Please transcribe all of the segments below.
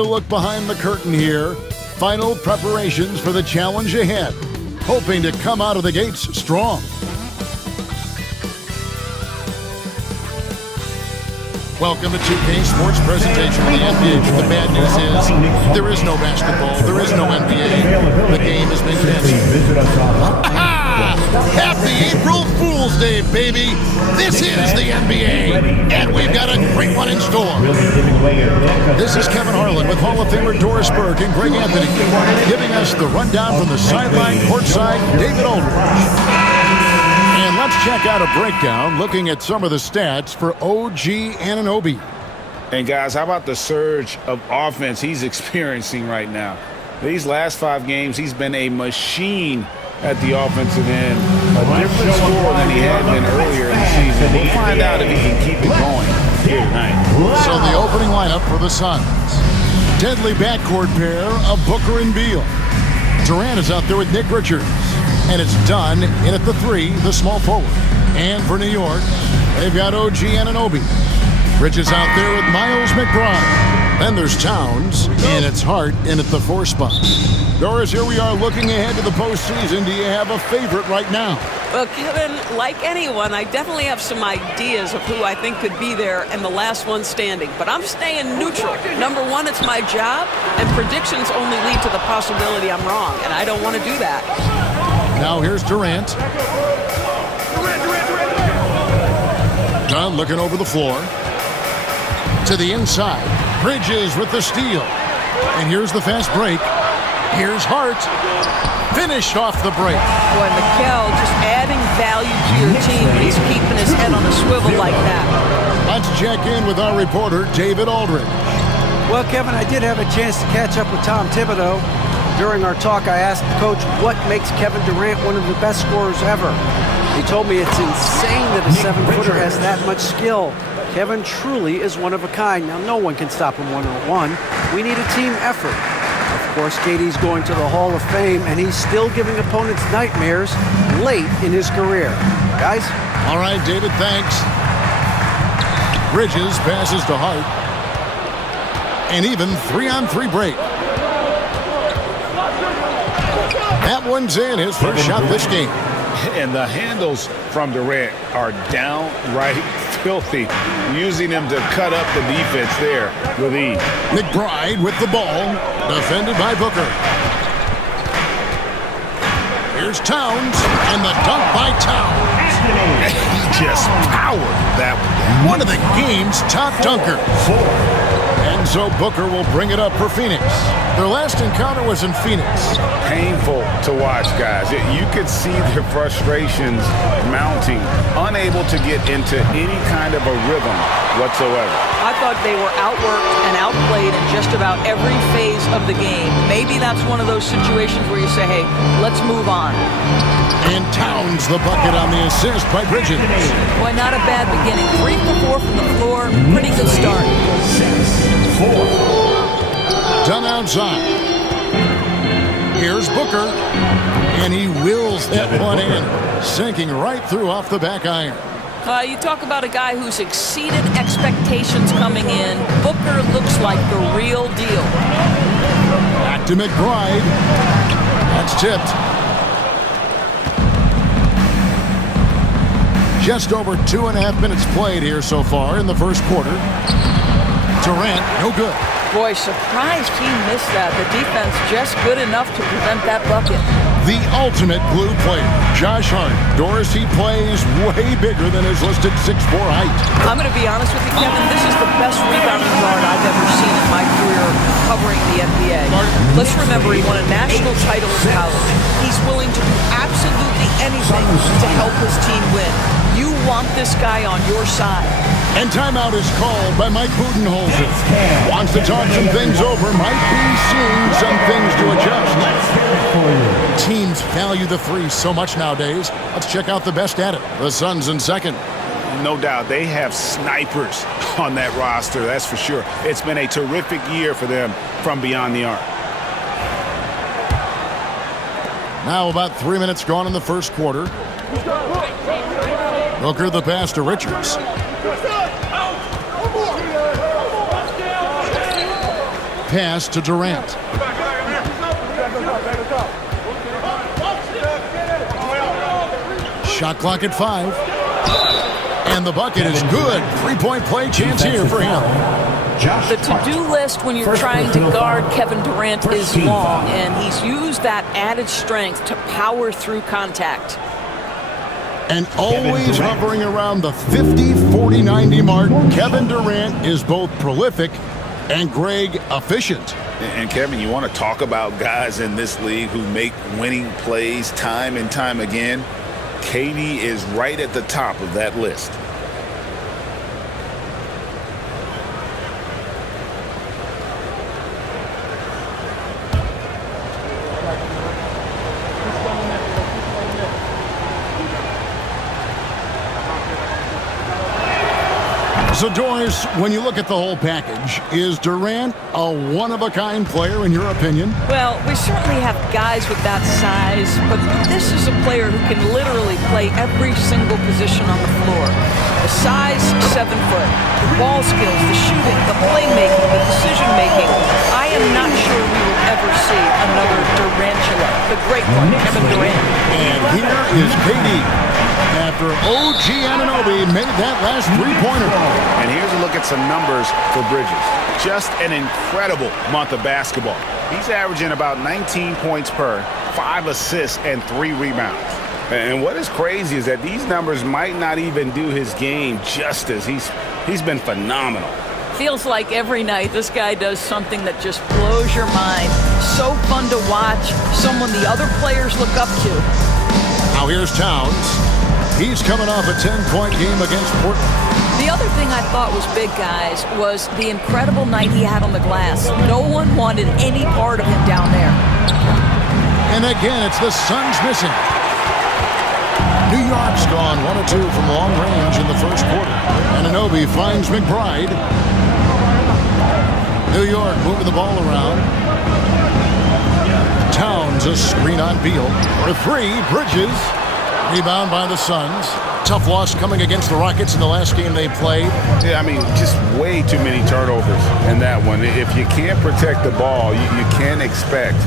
a look behind the curtain here. Final preparations for the challenge ahead. Hoping to come out of the gates strong. Welcome to 2K Sports presentation of the NBA. But the bad news is there is no basketball. There is no NBA. The game has been canceled. Happy April Fool's Day, baby. This is the NBA, and we've got a great one in store. This is Kevin Harlan with Hall of Famer Doris Burke and Greg Anthony, giving us the rundown from the sideline courtside, David Aldridge. And let's check out a breakdown looking at some of the stats for OG Anunoby. And guys, how about the surge of offense he's experiencing right now? These last 5 games, he's been a machine at the offensive end. A different score than he had been earlier in the season. We'll find out if he can keep it going here tonight. So the opening lineup for the Suns. Deadly backcourt pair of Booker and Beal. Durant is out there with Nick Richards. And it's done in at the 3, the small forward. And for New York, they've got OG Anunoby. Bridges out there with Miles McBride. Then there's Towns, and it's Hart in at the 4 spot. Doris, here we are looking ahead to the postseason. Do you have a favorite right now? Well, Kevin, like anyone, I definitely have some ideas of who I think could be there and the last one standing. But I'm staying neutral. Number one, it's my job, and predictions only lead to the possibility I'm wrong, and I don't want to do that. Now here's Durant. Dunn looking over the floor. To the inside. Bridges with the steal. And here's the fast break. Here's Hart. Finished off the break. Boy, Mikal just adding value to your team. He's keeping his head on a swivel like that. Let's check in with our reporter, David Aldridge. Well, Kevin, I did have a chance to catch up with Tom Thibodeau. During our talk, I asked the coach what makes Kevin Durant one of the best scorers ever. He told me it's insane that a 7-footer has that much skill. Kevin truly is one of a kind. Now, no one can stop him one-on-one. We need a team effort. Of course, KD's going to the Hall of Fame, and he's still giving opponents nightmares late in his career. Guys? All right, David, thanks. Bridges passes to Hart. And even 3-on-3 break. That one's in, his first shot this game. And the handles from Durant are downright filthy, using him to cut up the defense there with ease. McBride with the ball, defended by Booker. Here's Towns, and the dunk by Towns. He just powered that one. One of the game's top dunkers. And so Booker will bring it up for Phoenix. Their last encounter was in Phoenix. Painful to watch, guys. You could see their frustrations mounting, unable to get into any kind of a rhythm whatsoever. I thought they were outworked and outplayed in just about every phase of the game. Maybe that's one of those situations where you say, hey, let's move on. And Towns the bucket on the assist by Bridges. Boy, not a bad beginning. 3 for 4 from the floor. Pretty good start. 6-4. Done outside. Here's Booker. And he wills that one in. Sinking right through off the back iron. You talk about a guy who's exceeded expectations coming in. Booker looks like the real deal. Back to McBride. That's tipped. Just over 2.5 minutes played here so far in the first quarter. Durant, no good. Boy, surprised he missed that. The defense just good enough to prevent that bucket. The ultimate blue player, Josh Hart. Doris, he plays way bigger than his listed 6'4" height. I'm going to be honest with you, Kevin. This is the best rebounding guard I've ever seen in my career covering the NBA. Let's remember, he won a national title in college. He's willing to do absolutely anything to help his team win. You want this guy on your side. And timeout is called by Mike Budenholzer. Wants to talk some things over. Might be seeing some things to adjust. Teams value the 3 so much nowadays. Let's check out the best at it. The Suns in second. No doubt they have snipers on that roster, that's for sure. It's been a terrific year for them from beyond the arc. Now about 3 minutes gone in the first quarter. Booker the pass to Richards. pass to Durant. Shot clock at 5. And the bucket is good. 3-point play chance here for him. The to-do list when you're trying to guard Kevin Durant is long, and he's used that added strength to power through contact. And always hovering around the 50, 40, 90 mark, Kevin Durant is both prolific and, Greg, efficient. And Kevin, you want to talk about guys in this league who make winning plays time and time again? KD is right at the top of that list. So, Doris, when you look at the whole package, is Durant a one-of-a-kind player in your opinion? Well, we certainly have guys with that size, but this is a player who can literally play every single position on the floor. The size, 7 foot. The ball skills, the shooting, the playmaking, the decision-making. I am not sure we will ever see another Durantula, the great one, Kevin Durant. And here is KD. After OG Anunoby made that last three-pointer. And here's a look at some numbers for Bridges. Just an incredible month of basketball. He's averaging about 19 points per, 5 assists, and 3 rebounds. And what is crazy is that these numbers might not even do his game justice. He's been phenomenal. Feels like every night this guy does something that just blows your mind. So fun to watch, someone the other players look up to. Now here's Towns. He's coming off a 10-point game against Portland. The other thing I thought was big, guys, was the incredible night he had on the glass. No one wanted any part of him down there. And again, it's the Suns missing. New York's gone 1 of 2 from long range in the first quarter. Anunoby finds McBride. New York moving the ball around. Towns a screen on Beal. For 3, Bridges. Rebound by the Suns. Tough loss coming against the Rockets in the last game they played. Yeah, I mean, just way too many turnovers in that one. If you can't protect the ball, you can't expect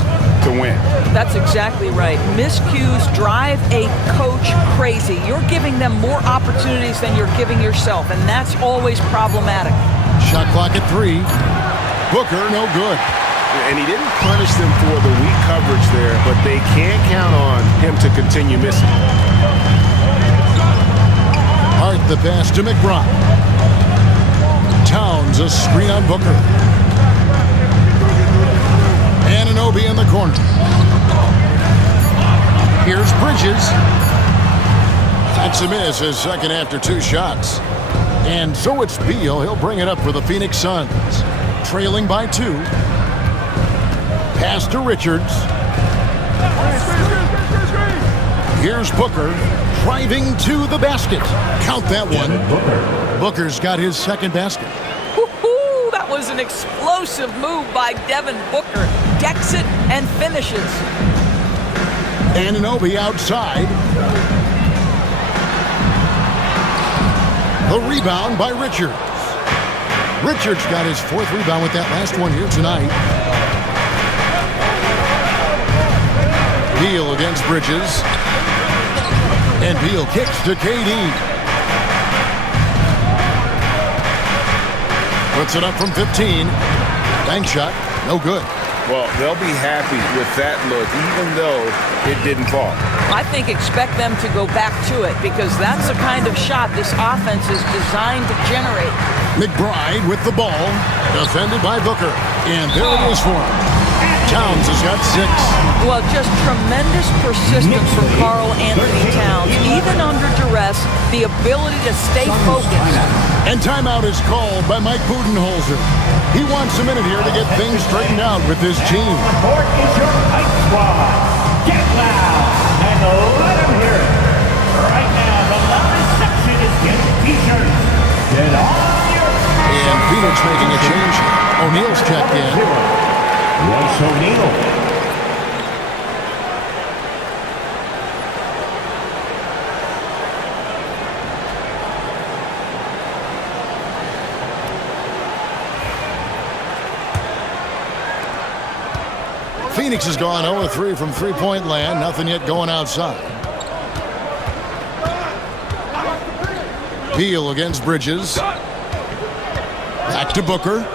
to win. That's exactly right. Miscues drive a coach crazy. You're giving them more opportunities than you're giving yourself, and that's always problematic. Shot clock at 3. Booker, no good. And he didn't punish them for the weak coverage there, but they can't count on him to continue missing. Hart the pass to McBride. Towns a screen on Booker. Anunoby in the corner. Here's Bridges. That's a miss, his second after 2 shots. And so it's Beal. He'll bring it up for the Phoenix Suns. Trailing by 2. Pass to Richards. Here's Booker driving to the basket. Count that one. Booker's got his second basket. Woo-hoo, that was an explosive move by Devin Booker. Decks it and finishes. Anunoby outside. The rebound by Richards. Richards got his 4th rebound with that last one here tonight. Beal against Bridges. And Beal kicks to KD. Puts it up from 15. Bank shot, no good. Well, they'll be happy with that look, even though it didn't fall. I think expect them to go back to it because that's the kind of shot this offense is designed to generate. McBride with the ball, defended by Booker. And there it is for him. Towns has got 6. Well, just tremendous persistence from Karl Anthony Towns. Even under duress, the ability to stay focused. And timeout is called by Mike Budenholzer. He wants a minute here to get things straightened out with his team. Report is your hype squad. Get loud and let them hear it. Right now, the loudest section is getting t-shirts. Get on your feet. And Phoenix making a change. O'Neal's checked in. Royce O'Neal. Phoenix has gone 0-3 from three-point land. Nothing yet going outside. Beal against Bridges. Back to Booker.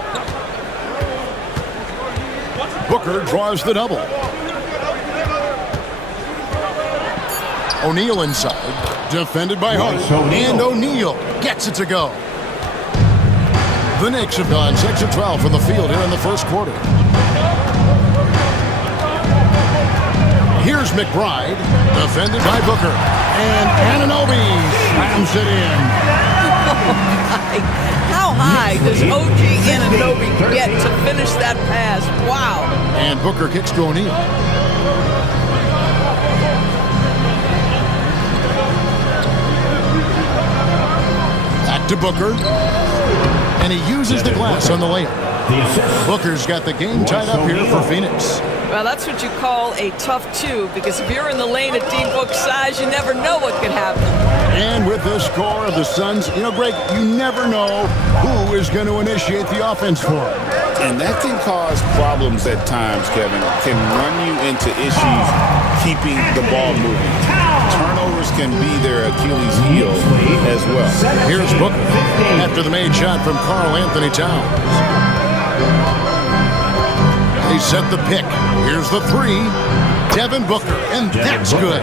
Booker draws the double. O'Neal inside. Defended by Hart. And O'Neal gets it to go. The Knicks have gone 6 of 12 from the field here in the first quarter. Here's McBride, defended by Booker. And Anunoby slams it in. How high does OG Anunoby get to finish that pass? Wow. And Booker kicks to O'Neal. Back to Booker. And he uses the glass on the layup. Booker's got the game tied up here for Phoenix. Well, that's what you call a tough two, because if you're in the lane at D-Book size, you never know what could happen. And with the score of the Suns, Greg, you never know who is going to initiate the offense for him. And that can cause problems at times, Kevin. Can run you into issues keeping the ball moving. Turnovers can be their Achilles heel as well. Here's Booker after the made shot from Karl Anthony Towns. They set the pick. Here's the three. Devin Booker, and that's good.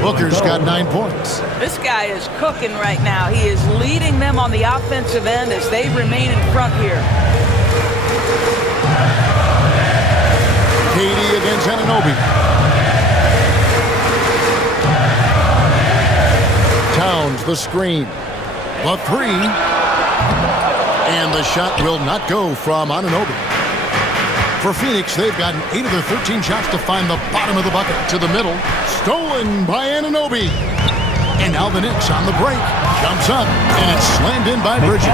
Booker's got 9 points. This guy is cooking right now. He is leading them on the offensive end as they remain in front here. KD against Anunoby. Towns the screen. The three. And the shot will not go from Anunoby. For Phoenix, they've gotten 8 of their 13 shots to find the bottom of the bucket. To the middle. Stolen by Anunoby. And now the Knicks on the break. Jumps up, and it's slammed in by Bridges.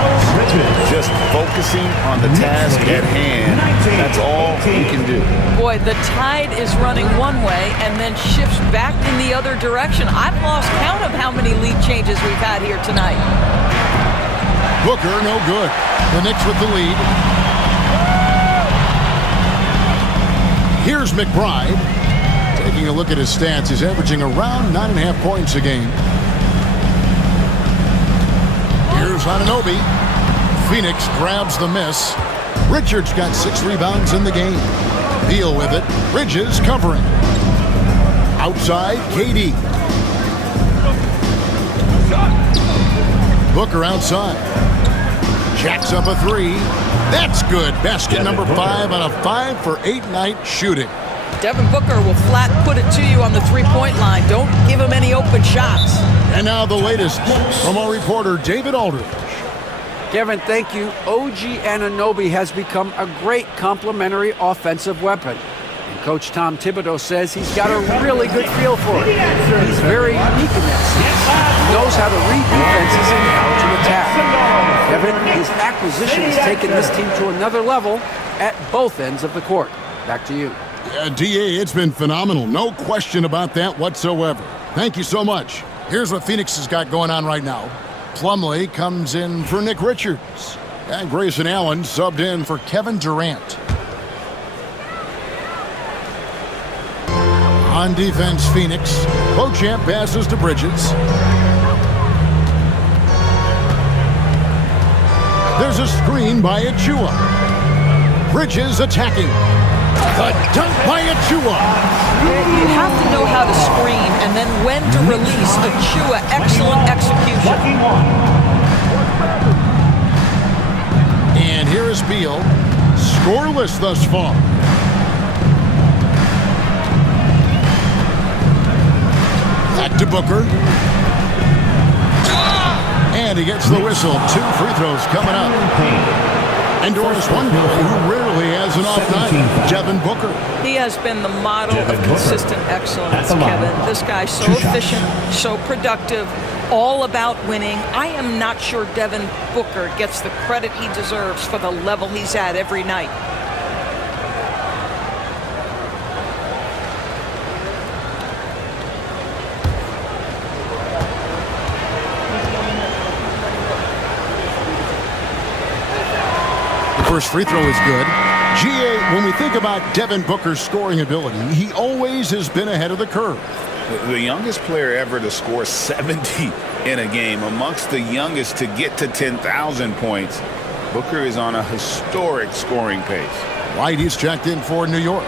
Just focusing on the task at hand. That's all you can do. Boy, the tide is running one way and then shifts back in the other direction. I've lost count of how many lead changes we've had here tonight. Booker, no good. The Knicks with the lead. Here's McBride. Taking a look at his stats, he's averaging around 9.5 points a game. Here's Anunoby. Phoenix grabs the miss. Richards got 6 rebounds in the game. Beal with it. Bridges covering. Outside, KD. Booker outside. Jacks up a 3. That's good. Basket number 5 on a 5 for 8 night shooting. Devin Booker will flat put it to you on the three-point line. Don't give him any open shots. And now the latest from our reporter, David Aldridge. Kevin, thank you. OG Anunoby has become a great complementary offensive weapon. And Coach Tom Thibodeau says he's got a really good feel for it. He's very unique in that sense. He knows how to read defenses and how to attack. Kevin, his acquisition has taken this team to another level at both ends of the court. Back to you. DA, it's been phenomenal. No question about that whatsoever. Thank you so much. Here's what Phoenix has got going on right now. Plumlee comes in for Nick Richards. And Grayson Allen subbed in for Kevin Durant. On defense, Phoenix. Beauchamp passes to Bridges. There's a screen by Achua. Bridges attacking. The dunk by Achua. You have to know how to screen and then when to release. Achua, excellent execution. And here is Beal. Scoreless thus far. Back to Booker. And he gets the whistle. 2 free throws coming up. And Doris, one guy who rarely has an off night, Devin Booker. He has been the model of consistent excellence, Kevin. This guy's so efficient, so productive, all about winning. I am not sure Devin Booker gets the credit he deserves for the level he's at every night. First free throw is good. GA when we think about Devin Booker's scoring ability, he always has been ahead of the curve. The youngest player ever to score 70 in a game, amongst the youngest to get to 10,000 points. Booker is on a historic scoring pace. White, he's checked in for New York.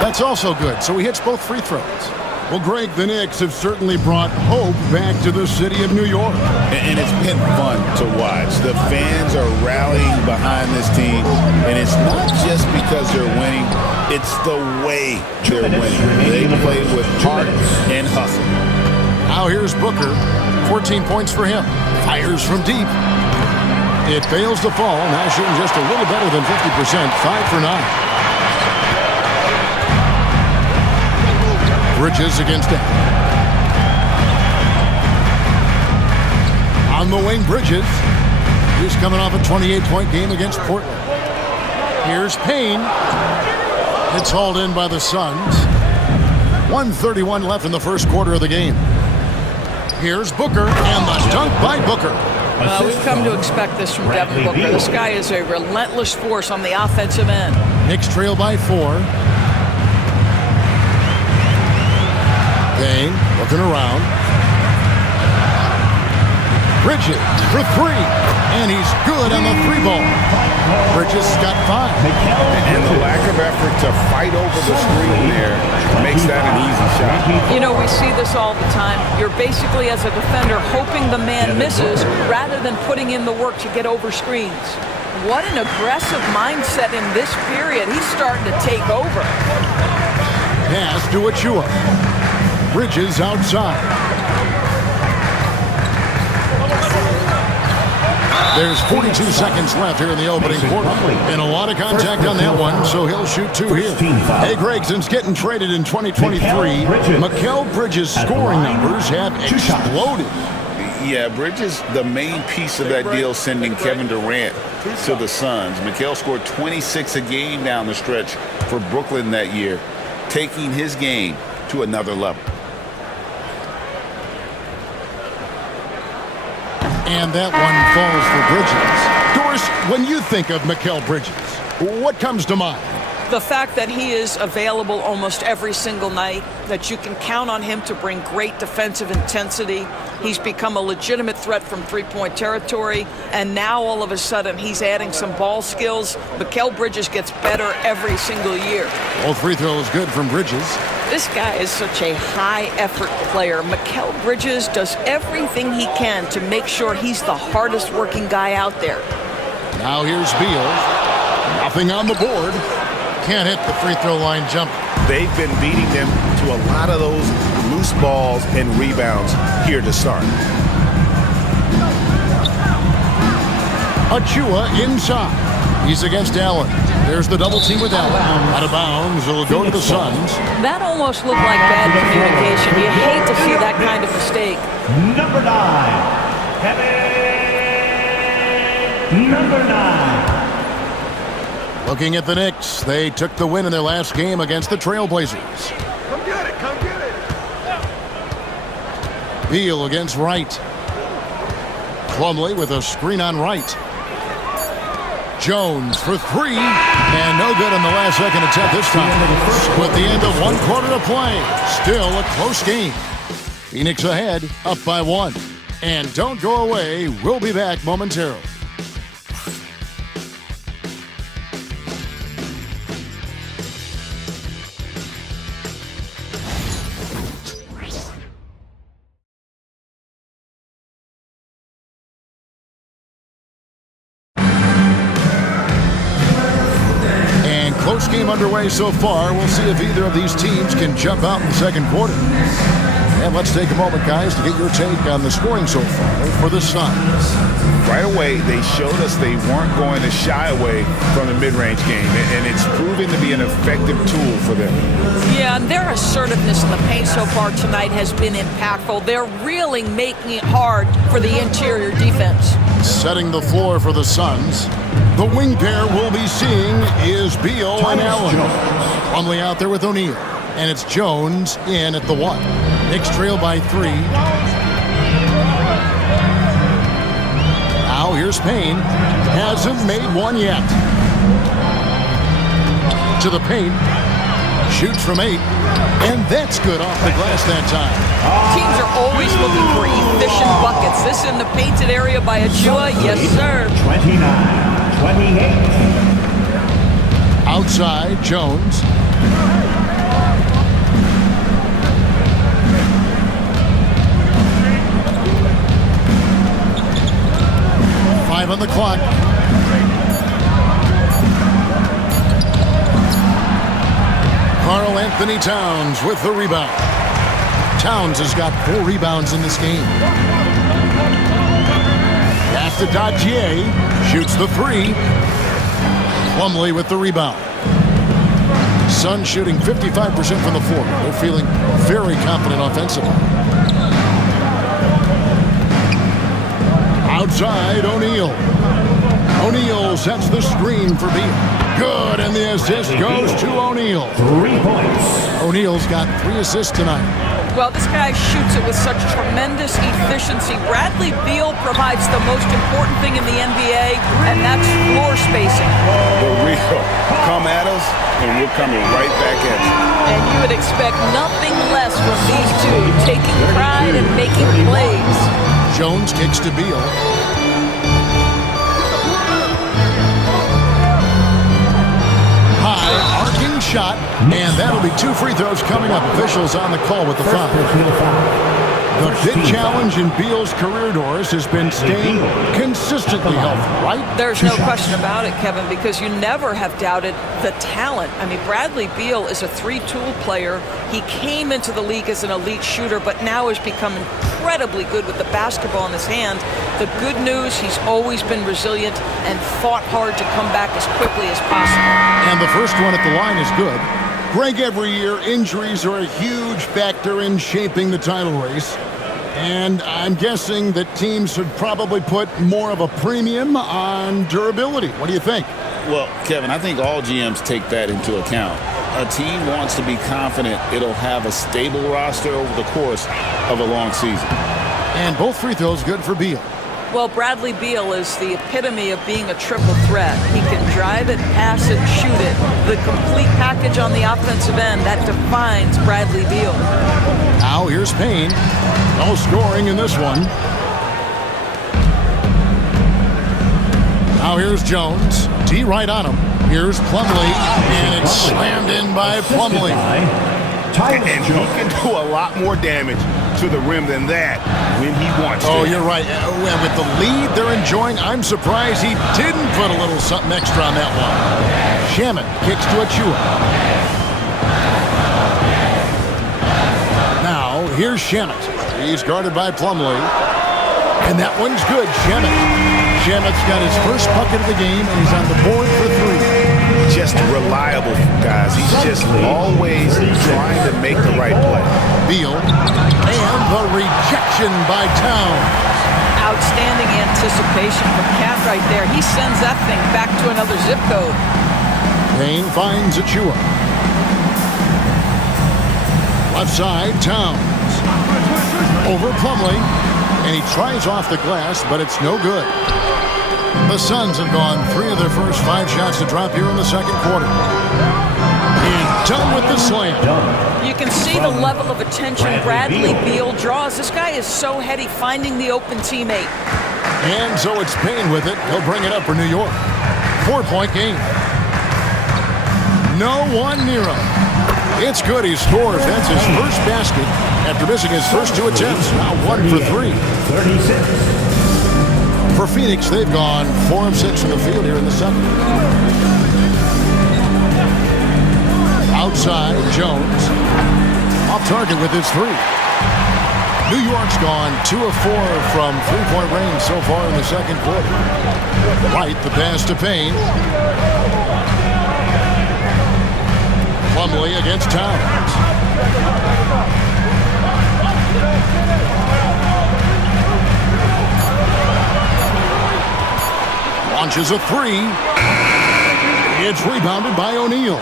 That's also good, so he hits both free throws. Well, Greg, the Knicks have certainly brought hope back to the city of New York. And it's been fun to watch. The fans are rallying behind this team, and it's not just because they're winning, it's the way they're winning. They play with heart and hustle. Now here's Booker, 14 points for him. Fires from deep. It fails to fall, now shooting just a little better than 50%, 5 for 9. Bridges against it. On the wing, Bridges. He's coming off a 28-point game against Portland. Here's Payne. It's hauled in by the Suns. 1:31 left in the first quarter of the game. Here's Booker, and the dunk by Booker. We've come to expect this from Devin Booker. This guy is a relentless force on the offensive end. Knicks trail by 4. Payne looking around. Bridges for 3. And he's good on the 3 ball. Bridges got 5. And the lack of effort to fight over the screen there makes that an easy shot. You know, we see this all the time. You're basically, as a defender, hoping the man misses rather than putting in the work to get over screens. What an aggressive mindset in this period. He's starting to take over. Pass to Achua. Bridges outside. There's 42 seconds left here in the opening quarter. And a lot of contact on that one, so he'll shoot 2 here. Hey, Greg, since getting traded in 2023, Mikal Bridges' scoring numbers have exploded. Yeah, Bridges, the main piece of that deal, sending Kevin Durant to the Suns. Mikal scored 26 a game down the stretch for Brooklyn that year, taking his game to another level. And that one falls for Bridges. Doris, when you think of Mikal Bridges, what comes to mind? The fact that he is available almost every single night, that you can count on him to bring great defensive intensity. He's become a legitimate threat from three-point territory, and now all of a sudden he's adding some ball skills. Mikal Bridges gets better every single year. Both free throws good from Bridges. This guy is such a high-effort player. Mikal Bridges does everything he can to make sure he's the hardest-working guy out there. Now here's Beal. Nothing on the board. Can't hit the free throw line jump. They've been beating them to a lot of those loose balls and rebounds here to start. Achua inside. He's against Allen. There's the double team with Allen. Out of bounds. It'll go to the Suns. That almost looked like bad communication. You hate to see that kind of mistake. Number 9, Kevin. Number 9. Looking at the Knicks, they took the win in their last game against the Trailblazers. Come get it, come get it. Beal against Wright. Plumlee with a screen on Wright. Jones for 3, and no good on the last second attempt this time. With the end of 1 quarter to play, still a close game. Phoenix ahead, up by 1. And don't go away, we'll be back momentarily. Close game underway so far. We'll see if either of these teams can jump out in the second quarter. And let's take a moment, guys, to get your take on the scoring so far for the Suns. Right away, they showed us they weren't going to shy away from the mid-range game, and it's proving to be an effective tool for them. Yeah, and their assertiveness in the paint so far tonight has been impactful. They're really making it hard for the interior defense. Setting the floor for the Suns. The wing pair we'll be seeing is Beal and Allen. Plumlee out there with O'Neal. And it's Jones in at the 1. Knicks trail by 3. Now here's Payne. Hasn't made one yet. To the paint. Shoots from 8. And that's good off the glass that time. Teams are always looking for efficient buckets. This in the painted area by Achua. Yes, sir. 29-28. Outside, Jones. Five on the clock. Karl Anthony Towns with the rebound. Towns has got 4 rebounds in this game. Pass to Dodgier. Shoots the 3. Plumlee with the rebound. Suns shooting 55% from the floor. They're feeling very confident offensively. Outside, O'Neal. O'Neal sets the screen for Beal. Good, and the assist goes to O'Neal. 3 points. O'Neal's got 3 assists tonight. Well, this guy shoots it with such tremendous efficiency. Bradley Beal provides the most important thing in the NBA, and that's floor spacing. For real. Come at us, and we're coming right back at you. And you would expect nothing less from these two, taking pride and making plays. Jones kicks to Beal. High, arcing shot, and that'll be 2 free throws coming up. Officials on the call with the foul. The big challenge in Beal's career, Doris, has been staying consistently healthy, right? There's no question about it, Kevin, because you never have doubted the talent. I mean, Bradley Beal is a 3-tool player. He came into the league as an elite shooter, but now has become incredibly good with the basketball in his hand. The good news, he's always been resilient and fought hard to come back as quickly as possible. And the first one at the line is good. Greg, every year, injuries are a huge factor in shaping the title race. And I'm guessing that teams should probably put more of a premium on durability. What do you think? Well, Kevin, I think all GMs take that into account. A team wants to be confident it'll have a stable roster over the course of a long season. And both free throws good for Beal. Well, Bradley Beal is the epitome of being a triple threat. He can drive it, pass it, shoot it. The complete package on the offensive end, that defines Bradley Beal. Now here's Payne. No scoring in this one. Now here's Jones. D right on him. Here's Plumlee, and it's slammed in by Plumlee. And he can do a lot more damage to the rim than that when he wants to. Oh, you're right. And with the lead they're enjoying, I'm surprised he didn't put a little something extra on that one. Shamet kicks to Achua. Now, here's Shamet. He's guarded by Plumlee. And that one's good, Shamet. Shamet's got his first bucket of the game, and he's on the board for 3. Just reliable, guys. He's just always trying to make the right play. Beal. And the rejection by Towns. Outstanding anticipation from Cat right there. He sends that thing back to another zip code. Payne finds Achua. Left side, Towns. Over Plumlee. And he tries off the glass, but it's no good. The Suns have gone 3 of their first 5 shots to drop here in the second quarter. He's done with the slam. You can see the level of attention Bradley Beal draws. This guy is so heady finding the open teammate. And so it's Payne with it. He'll bring it up for New York. 4-point game. No one near him. It's good. He scores. That's his first basket after missing his first 2 attempts. Now 1 for 3. 36. For Phoenix, they've gone 4 of 6 from the field here in the second. Outside, Jones. Off target with his 3. New York's gone 2 of 4 from 3-point range so far in the second quarter. White, the pass to Payne. Plumlee against Towns. Launches a 3. It's rebounded by O'Neal.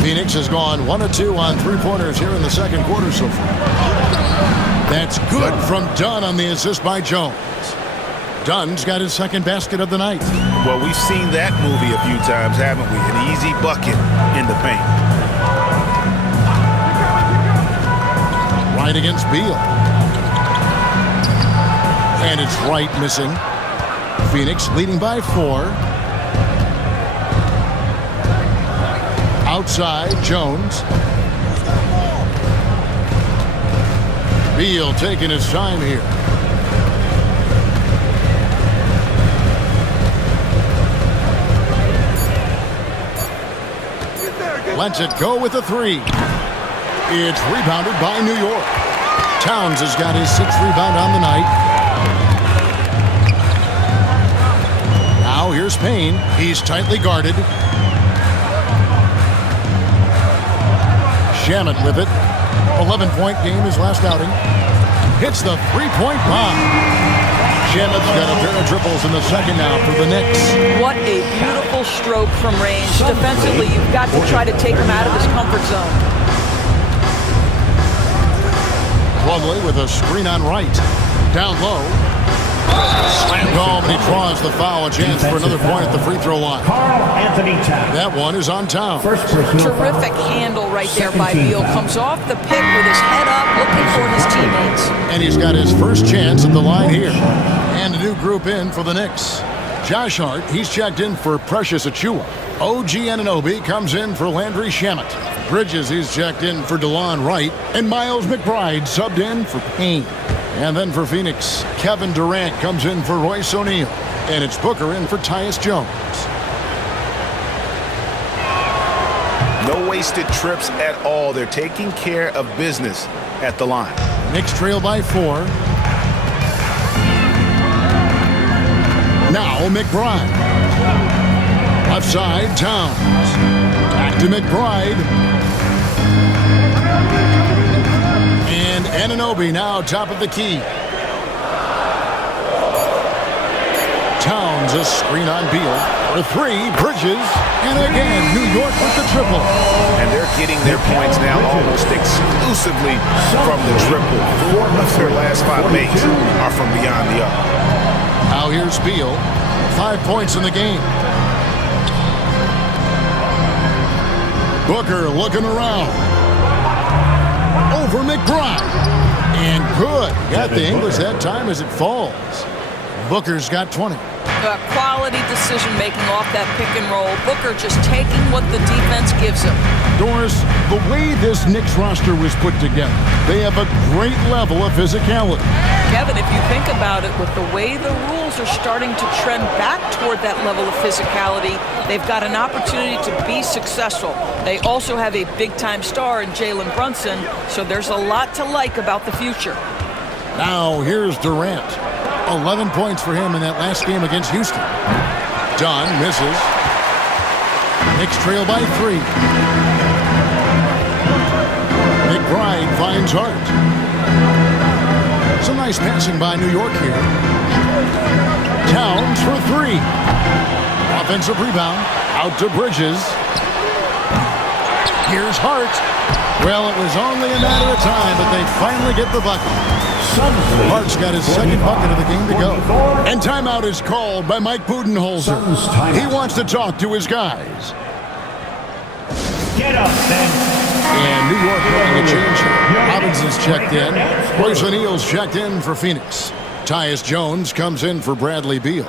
Phoenix has gone 1 of 2 on 3-pointers here in the second quarter so far. That's good from Dunn on the assist by Jones. Dunn's got his second basket of the night. Well, we've seen that movie a few times, haven't we? An easy bucket in the paint. Right against Beal. And it's Wright missing. Phoenix leading by 4. Outside, Jones. Beal taking his time here. Lets it go with a 3. It's rebounded by New York. Towns has got his 6th rebound on the night. Now here's Payne. He's tightly guarded. Shamet with it. 11-point game his last outing. Hits the 3-point bomb. Shamet's got a pair of triples in the second now for the Knicks. What a beautiful stroke from range. Defensively, you've got to try to take him out of his comfort zone. Plumlee with a screen on Wright. Down low. Slam home, and he draws the foul. A chance for another point at the free throw line. That one is on Towns. Terrific handle right there by Beal. Comes off the pick with his head up, looking for his teammates. And he's got his first chance at the line here. And a new group in for the Knicks. Josh Hart, he's checked in for Precious Achiuwa. OG Anunoby comes in for Landry Shamet. Bridges, he's checked in for DeLon Wright. And Miles McBride subbed in for Payne. And then for Phoenix, Kevin Durant comes in for Royce O'Neal. And it's Booker in for Tyus Jones. No wasted trips at all. They're taking care of business at the line. Knicks trail by 4. Now McBride. Left side, Towns. Back to McBride. And Anunoby now top of the key. Towns a screen on Beal. For 3, Bridges. And again, New York with the triple. And they're getting their points now almost exclusively from the triple. 4 of their last 5 makes are from beyond the arc. Now here's Beal. 5 points in the game. Booker looking around. Over McBride. And good. Got the English that time as it falls. Booker's got 20. Quality decision-making off that pick and roll. Booker just taking what the defense gives him. Doris, the way this Knicks roster was put together, they have a great level of physicality. Kevin, if you think about it, with the way the rules are starting to trend back toward that level of physicality, they've got an opportunity to be successful. They also have a big-time star in Jalen Brunson, so there's a lot to like about the future. Now here's Durant. 11 points for him in that last game against Houston. Dunn misses. Knicks trail by 3. McBride finds Hart. Some nice passing by New York here. Towns for 3. Offensive rebound. Out to Bridges. Here's Hart. Well, it was only a matter of time, but they finally get the bucket. Hart's got his second bucket of the game to go. And timeout is called by Mike Budenholzer. He wants to talk to his guys. Get up, then. And New York running a change here. Robinson's checked in. Royce O'Neal's checked in for Phoenix. Tyus Jones comes in for Bradley Beal.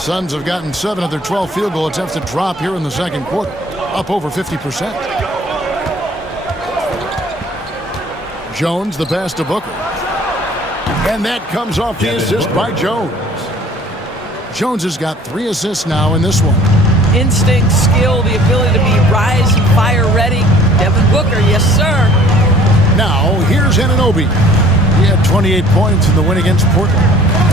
Suns have gotten 7 of their 12 field goal attempts to drop here in the second quarter, up over 50%. Jones, the pass to Booker. And that comes off the assist by Jones. Jones has got 3 assists now in this one. Instinct, skill, the ability to be rise and fire ready. Devin Booker, yes, sir. Now, here's Anunoby. He had 28 points in the win against Portland.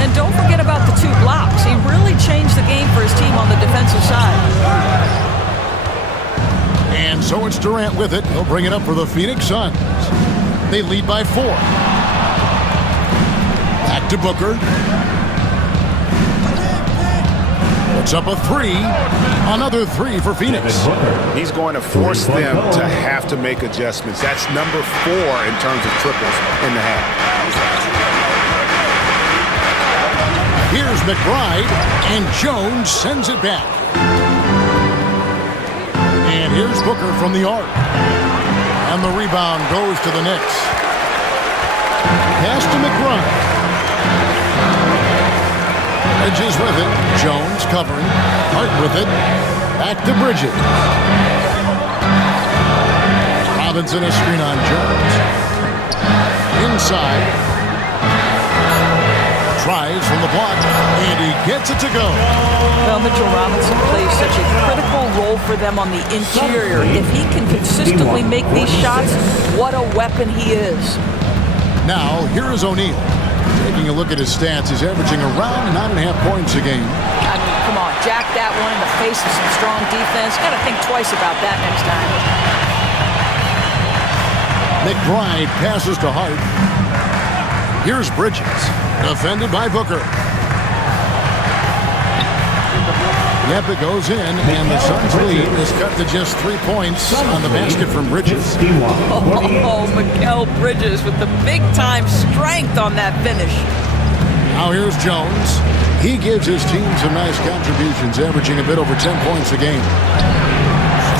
And don't forget about the 2 blocks. He really changed the game for his team on the defensive side. And so it's Durant with it. He'll bring it up for the Phoenix Suns. They lead by 4. Back to Booker. Puts up a three. Another three for Phoenix. He's going to force them to have to make adjustments. That's number 4 in terms of triples in the half. Here's McBride, and Jones sends it back. And here's Booker from the arc. And the rebound goes to the Knicks. Pass to McBride. Bridges with it. Jones covering. Hart with it. Back to Bridges. Robinson a screen on Jones. Inside. Tries from the block, and he gets it to go. Well, Mitchell Robinson plays such a critical role for them on the interior. If he can consistently make these shots, what a weapon he is. Now, here is O'Neal. Taking a look at his stats, he's averaging around 9.5 points a game. I mean, come on, jack that one in the face of some strong defense. Got to think twice about that next time. McBride passes to Hart. Here's Bridges, defended by Booker. Yep, it goes in, and the Suns lead is cut to just 3 points on the basket from Bridges. Oh, Mikal Bridges with the big-time strength on that finish. Now here's Jones. He gives his team some nice contributions, averaging a bit over 10 points a game.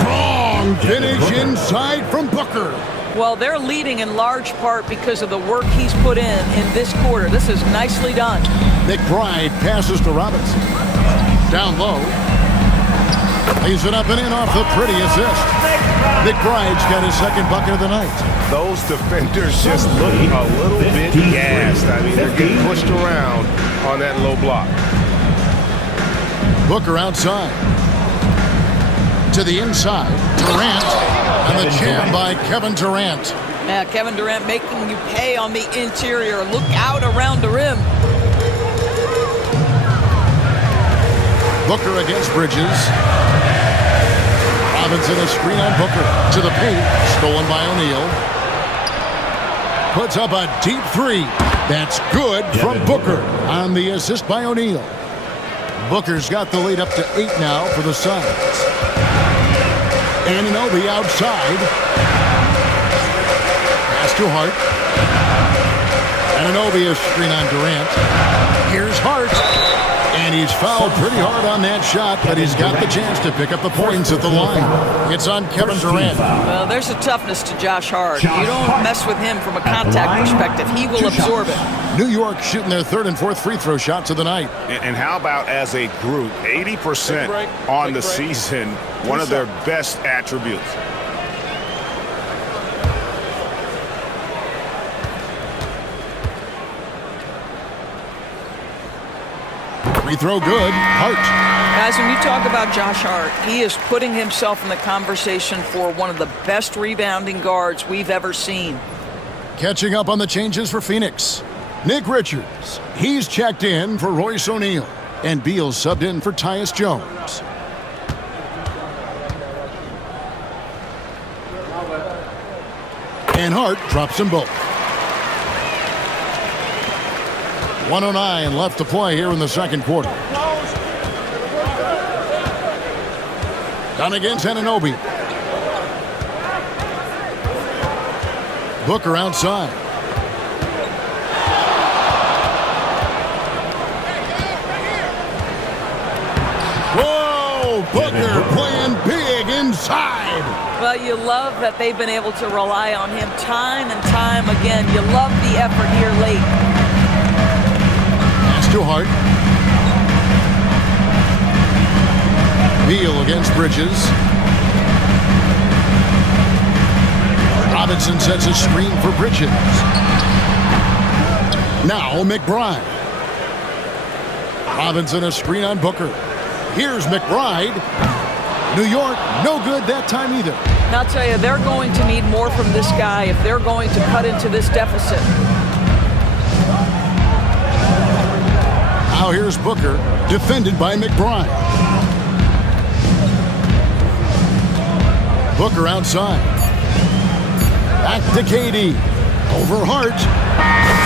Strong finish inside from Booker. Well, they're leading in large part because of the work he's put in this quarter. This is nicely done. McBride passes to Robinson. Down low. Lays it up and in off the pretty assist. McBride's got his second bucket of the night. Those defenders just look a little bit gassed. I mean, they're getting pushed around on that low block. Booker outside. To the inside. Durant. And the jam by Kevin Durant. Yeah, Kevin Durant making you pay on the interior. Look out around the rim. Booker against Bridges. Robinson a screen on Booker. To the paint. Stolen by O'Neal. Puts up a deep three. That's good from Booker on the assist by O'Neal. Booker's got the lead up to 8 now for the Suns. Anunoby outside. Pass to Hart. Anunoby a screen on Durant. Here's Hart. And he's fouled pretty hard on that shot, but he's got the chance to pick up the points at the line. It's on Kevin Durant. Well, there's a toughness to Josh Hart. You don't mess with him from a contact perspective. He will absorb it. New York shooting their 3rd and 4th free throw shots of the night. And how about as a group, 80% on the season, one of their best attributes. Free throw good. Hart. Guys, when you talk about Josh Hart, he is putting himself in the conversation for one of the best rebounding guards we've ever seen. Catching up on the changes for Phoenix. Nick Richards. He's checked in for Royce O'Neal. And Beal subbed in for Tyus Jones. And Hart drops them both. 1:09 left to play here in the second quarter. Down against Anunoby. Booker outside. Whoa! Booker playing big inside. Well, you love that they've been able to rely on him time and time again. You love the effort here late. To Hart. Beal against Bridges. Robinson sets a screen for Bridges. Now McBride. Robinson a screen on Booker. Here's McBride. New York, no good that time either. And I'll tell you, they're going to need more from this guy if they're going to cut into this deficit. Now here's Booker, defended by McBride. Booker outside. Back to KD. Over Hart.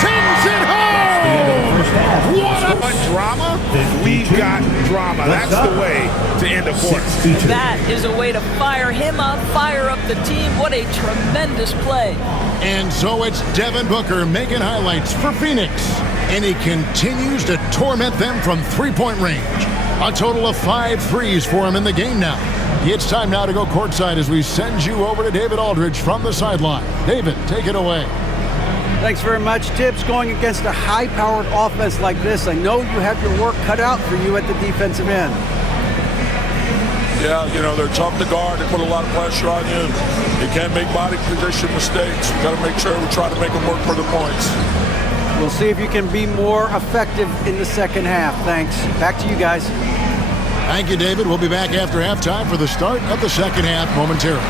Sends it home! What drama? We've got drama. That's the way to end a quarter. That is a way to fire him up, fire up the team. What a tremendous play. And so it's Devin Booker making highlights for Phoenix. And he continues to torment them from three-point range. A total of 5 threes for him in the game now. It's time now to go courtside as we send you over to David Aldridge from the sideline. David, take it away. Thanks very much, Tibbs. Going against a high-powered offense like this, I know you have your work cut out for you at the defensive end. Yeah, you know, they're tough to guard. They put a lot of pressure on you. You can't make body position mistakes. We've got to make sure we try to make them work for the points. We'll see if you can be more effective in the second half. Thanks. Back to you guys. Thank you, David. We'll be back after halftime for the start of the second half momentarily.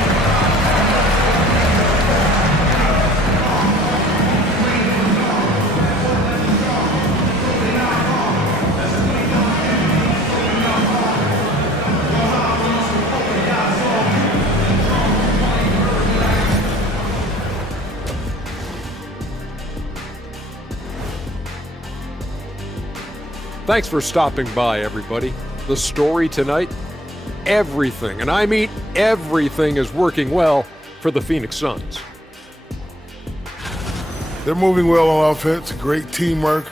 Thanks for stopping by, everybody. The story tonight, everything, and I mean everything, is working well for the Phoenix Suns. They're moving well on offense, great teamwork.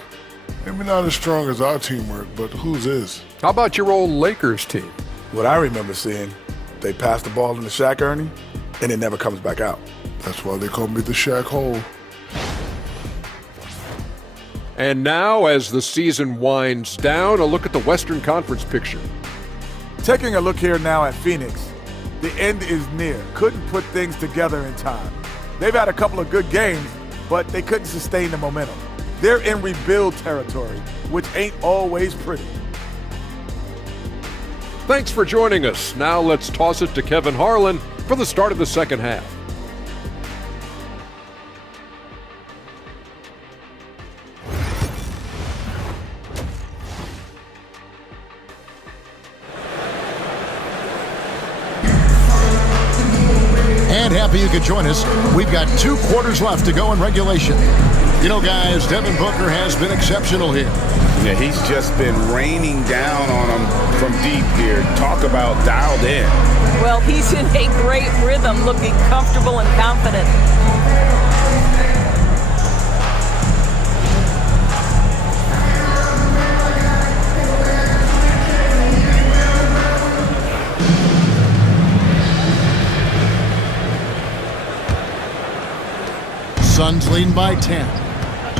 Maybe not as strong as our teamwork, but whose is? How about your old Lakers team? What I remember seeing, they pass the ball into Shaq, Ernie, and it never comes back out. That's why they call me the Shaq Hole. And now, as the season winds down, a look at the Western Conference picture. Taking a look here now at Phoenix, the end is near. Couldn't put things together in time. They've had a couple of good games, but they couldn't sustain the momentum. They're in rebuild territory, which ain't always pretty. Thanks for joining us. Now let's toss it to Kevin Harlan for the start of the second half. And happy you could join us. We've got 2 quarters left to go in regulation. You know, guys, Devin Booker has been exceptional here. Yeah, he's just been raining down on them from deep here. Talk about dialed in. Well, he's in a great rhythm, looking comfortable and confident. Suns leading by 10.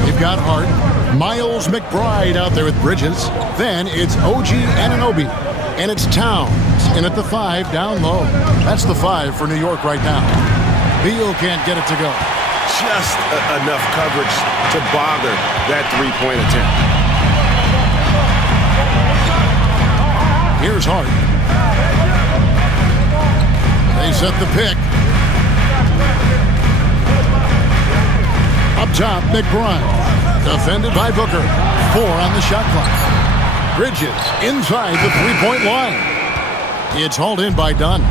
They've got Hart. Miles McBride out there with Bridges. Then it's OG Anunoby. And it's Towns in at the 5 down low. That's the 5 for New York right now. Beal can't get it to go. Just enough coverage to bother that three-point attempt. Here's Hart. They set the pick. Up top, McBride. Defended by Booker. 4 on the shot clock. Bridges inside the three-point line. It's hauled in by Dunn.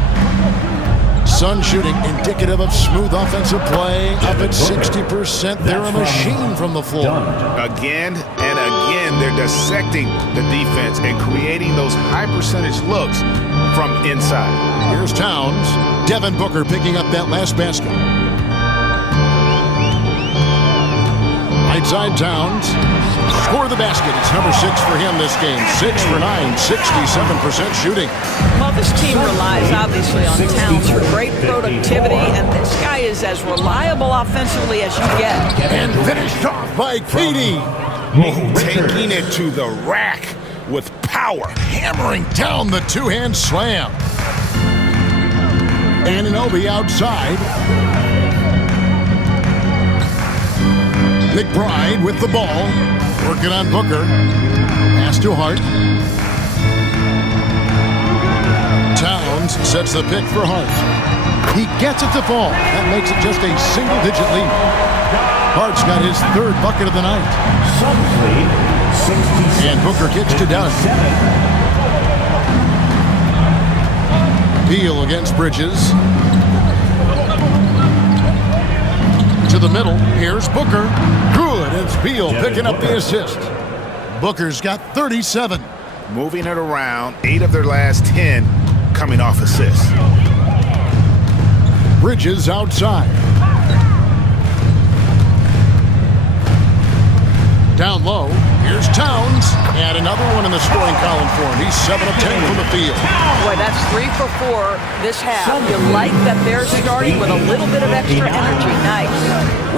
Sun shooting indicative of smooth offensive play. Up at 60%. They're a machine from the floor. Again and again, they're dissecting the defense and creating those high-percentage looks from inside. Here's Towns. Devin Booker picking up that last basket. Right side Towns. Score the basket. It's number 6 for him this game. 6 for 9, 67% shooting. Well, this team relies obviously on Towns for great productivity, and this guy is as reliable offensively as you get. And finished off by Katie. Taking it to the rack with power. Hammering down the two-hand slam. Anunoby outside. McBride with the ball. Working on Booker. Pass to Hart. Towns sets the pick for Hart. He gets it to fall. That makes it just a single-digit lead. Hart's got his 3rd bucket of the night. And Booker kicks to Dunn. Beal against Bridges. To the middle. Here's Booker. Good. It's Beal picking up the assist. Booker's got 37. Moving it around, 8 of their last 10 coming off assists. Bridges outside. Down low, here's Towns. And another one in the scoring column for him. He's 7 of 10 from the field. Boy, that's 3 for 4 this half. You like that they're starting with a little bit of extra energy. Nice.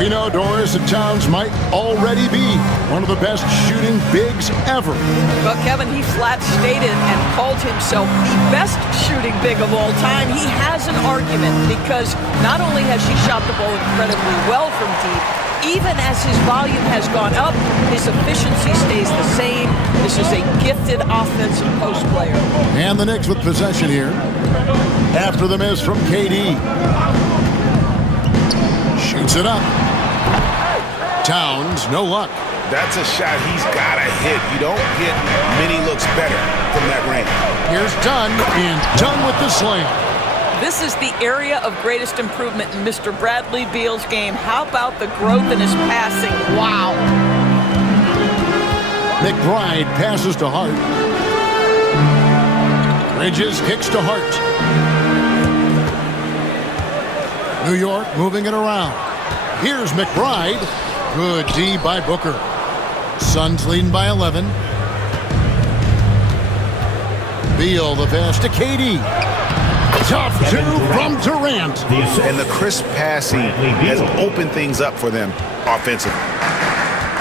We know, Doris, that Towns might already be one of the best shooting bigs ever. But Kevin, he flat stated and called himself the best shooting big of all time. He has an argument because not only has she shot the ball incredibly well from deep, even as his volume has gone up, his efficiency stays the same. This is a gifted offensive post player. And the Knicks with possession here. After the miss from KD. Shoots it up. Towns, no luck. That's a shot he's got to hit. You don't get many looks better from that range. Here's Dunn, and Dunn with the slam. This is the area of greatest improvement in Mr. Bradley Beal's game. How about the growth in his passing? Wow. McBride passes to Hart. Bridges kicks to Hart. New York moving it around. Here's McBride. Good D by Booker. Suns leading by 11. Beal the pass to KD. Tough two from Durant. And the crisp passing has opened things up for them offensively.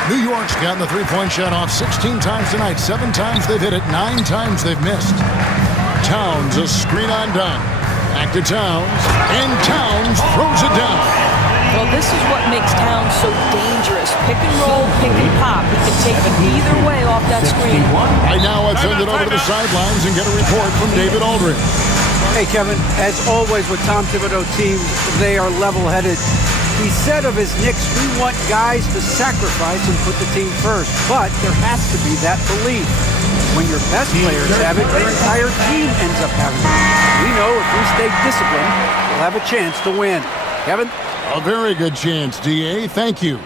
New York's gotten the three-point shot off 16 times tonight. 7 times they've hit it, 9 times they've missed. Towns, a screen on Dunn. Back to Towns, and Towns throws it down. Well, this is what makes Towns so dangerous. Pick and roll, pick and pop. He can take it either way off that screen. Right now, let's send it over to the sidelines and get a report from David Aldridge. Hey, Kevin, as always with Tom Thibodeau teams, they are level-headed. He said of his Knicks, we want guys to sacrifice and put the team first. But there has to be that belief. When your best players have it, your entire team ends up having it. We know if we stay disciplined, we'll have a chance to win. Kevin? A very good chance, D.A. Thank you.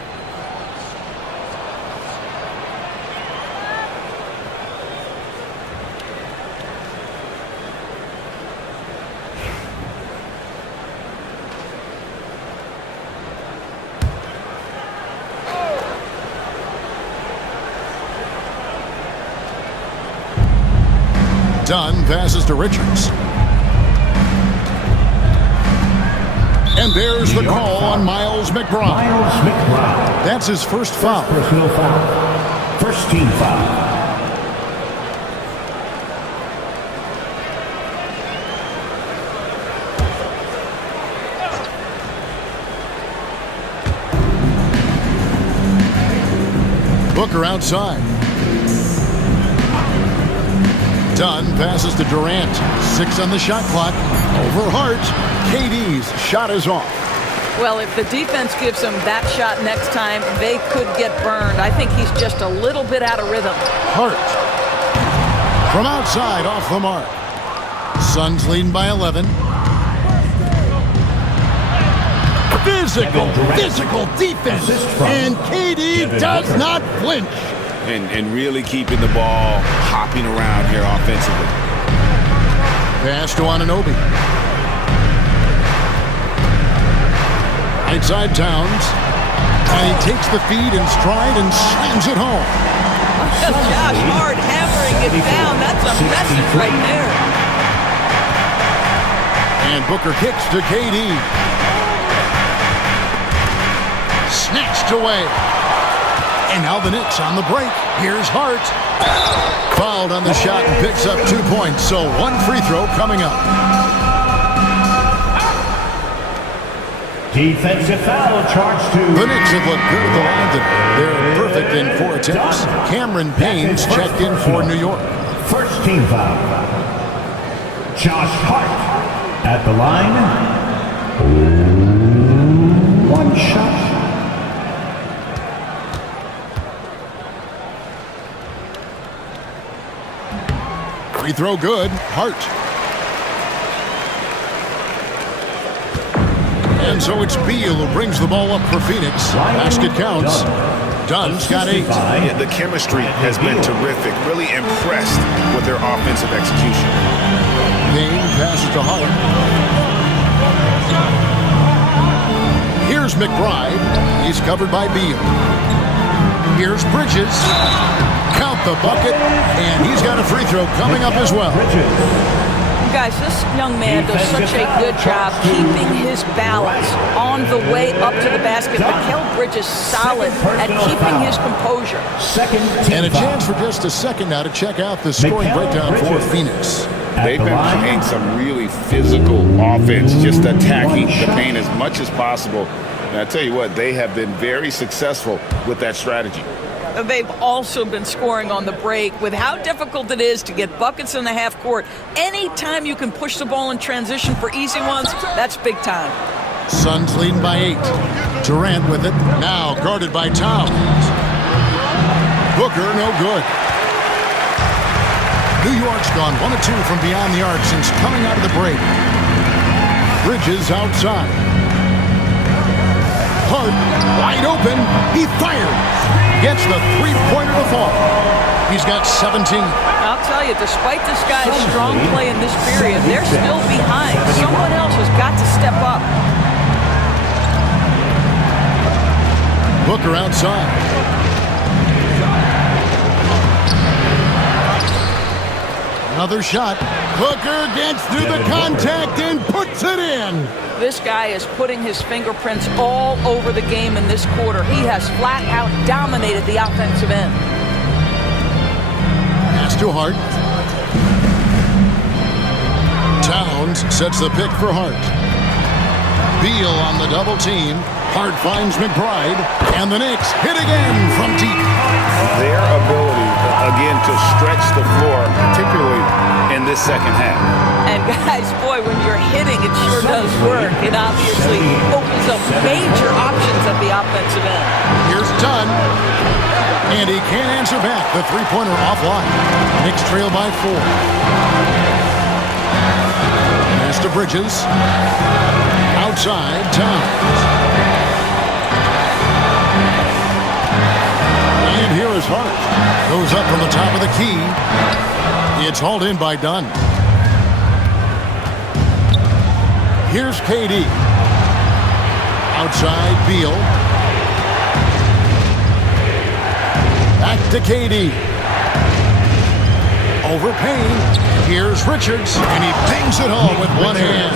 Dunn passes to Richards. And there's the call on Miles McBride. Miles McBride. That's his first foul. Personal foul. First team foul. Booker outside. Dunn passes to Durant. 6 on the shot clock. Over Hart. KD's shot is off. Well, if the defense gives him that shot next time, they could get burned. I think he's just a little bit out of rhythm. Hart. From outside, off the mark. Suns leading by 11. Physical defense. And KD does not flinch. And really keeping the ball hopping around here offensively. Pass to Anunoby. Right side Towns. And he takes the feed in stride and slams it home. Josh Hart hammering it down. That's a message right there. And Booker kicks to KD. Snatched away. And now the Knicks on the break. Here's Hart. Fouled on the shot and picks up 2 points. So 1 free throw coming up. Defensive foul charge to... The Knicks have looked good at the line today. They're perfect in 4 attempts. Cameron Payne's checked in for New York. First team foul. Josh Hart at the line. 1 shot. Free throw good. Hart. And so it's Beal who brings the ball up for Phoenix. Basket counts. Dunn's got 8. Yeah, the chemistry has been terrific. Really impressed with their offensive execution. Payne passes to Hart. Here's McBride. He's covered by Beal. Here's Bridges. Count the bucket, and he's got a free throw coming up as well. Guys, this young man does such a good job keeping his balance on the way up to the basket. Mikal Bridges solid at keeping his composure. And a chance for just a second now to check out the scoring breakdown for Phoenix. They've been playing some really physical offense, just attacking the paint as much as possible. And I tell you what, they have been very successful with that strategy. They've also been scoring on the break. With how difficult it is to get buckets in the half court, anytime you can push the ball in transition for easy ones, that's big time. Suns leading by 8. Durant with it, now guarded by Towns. Booker, no good. New York's gone 1 of 2 from beyond the arc since coming out of the break. Bridges outside. Hart, wide open, he fires. Gets the three-pointer to fall. He's got 17. I'll tell you, despite this guy's strong play in this period, they're still behind. Someone else has got to step up. Booker outside. Another shot. Booker gets through the contact and puts it in. This guy is putting his fingerprints all over the game in this quarter. He has flat out dominated the offensive end. Pass to Hart. Towns sets the pick for Hart. Beal on the double team. Hart finds McBride, and the Knicks hit again from deep. Their ability, again, to stretch the floor, particularly in this second half. And guys, boy, when you're hitting, it sure does work. It obviously opens up major options at the offensive end. Here's Dunn, and he can't answer back. The three-pointer offline. Knicks trail by 4. Pass to Bridges. Outside, Towns. And here is Hart. Goes up from the top of the key. It's hauled in by Dunn. Here's KD. Outside, Beal. Back to KD. Over Payne. Here's Richards, and he bangs it home with one hand.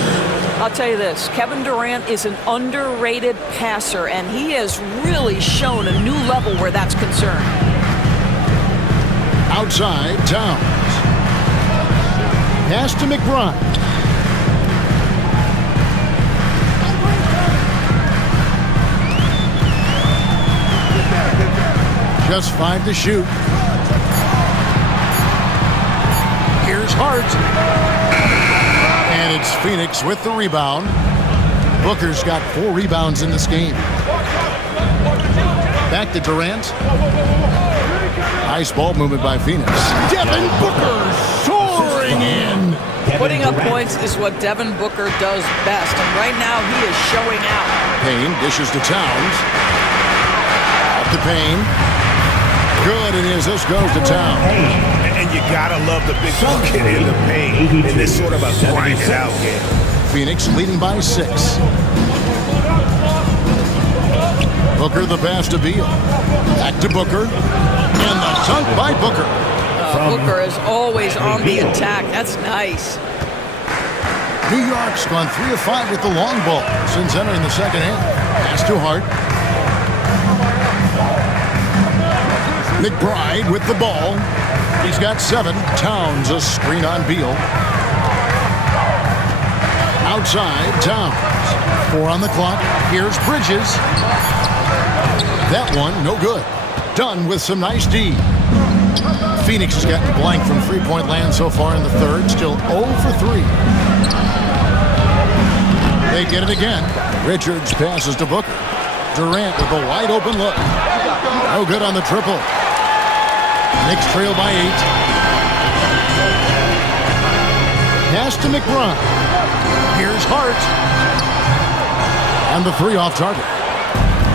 I'll tell you this, Kevin Durant is an underrated passer, and he has really shown a new level where that's concerned. Outside, Towns. Pass to McBride. Just 5 to shoot. Here's Hart. And it's Phoenix with the rebound. Booker's got 4 rebounds in this game. Back to Durant. Nice ball movement by Phoenix. Devin Booker soaring in. Putting up points is what Devin Booker does best, and right now he is showing out. Payne dishes to Towns. Up to Payne. Good, it is. This goes to Towns. And you gotta love the big bucket in the paint in this sort of a grinded out game. Phoenix leading by 6. Booker the pass to Beal. Back to Booker. And the dunk by Booker. Booker is always on the attack. That's nice. New York's gone 3 of 5 with the long ball since entering the second half. Pass to Hart. McBride with the ball. He's got 7. Towns a screen on Beal. Outside, Towns. 4 on the clock. Here's Bridges. That one, no good. Dunn with some nice D. Phoenix has gotten blank from three-point land so far in the third. Still 0 for 3. They get it again. Richards passes to Booker. Durant with a wide open look. No good on the triple. Knicks trail by 8. Pass to McBride. Here's Hart. And the 3 off target.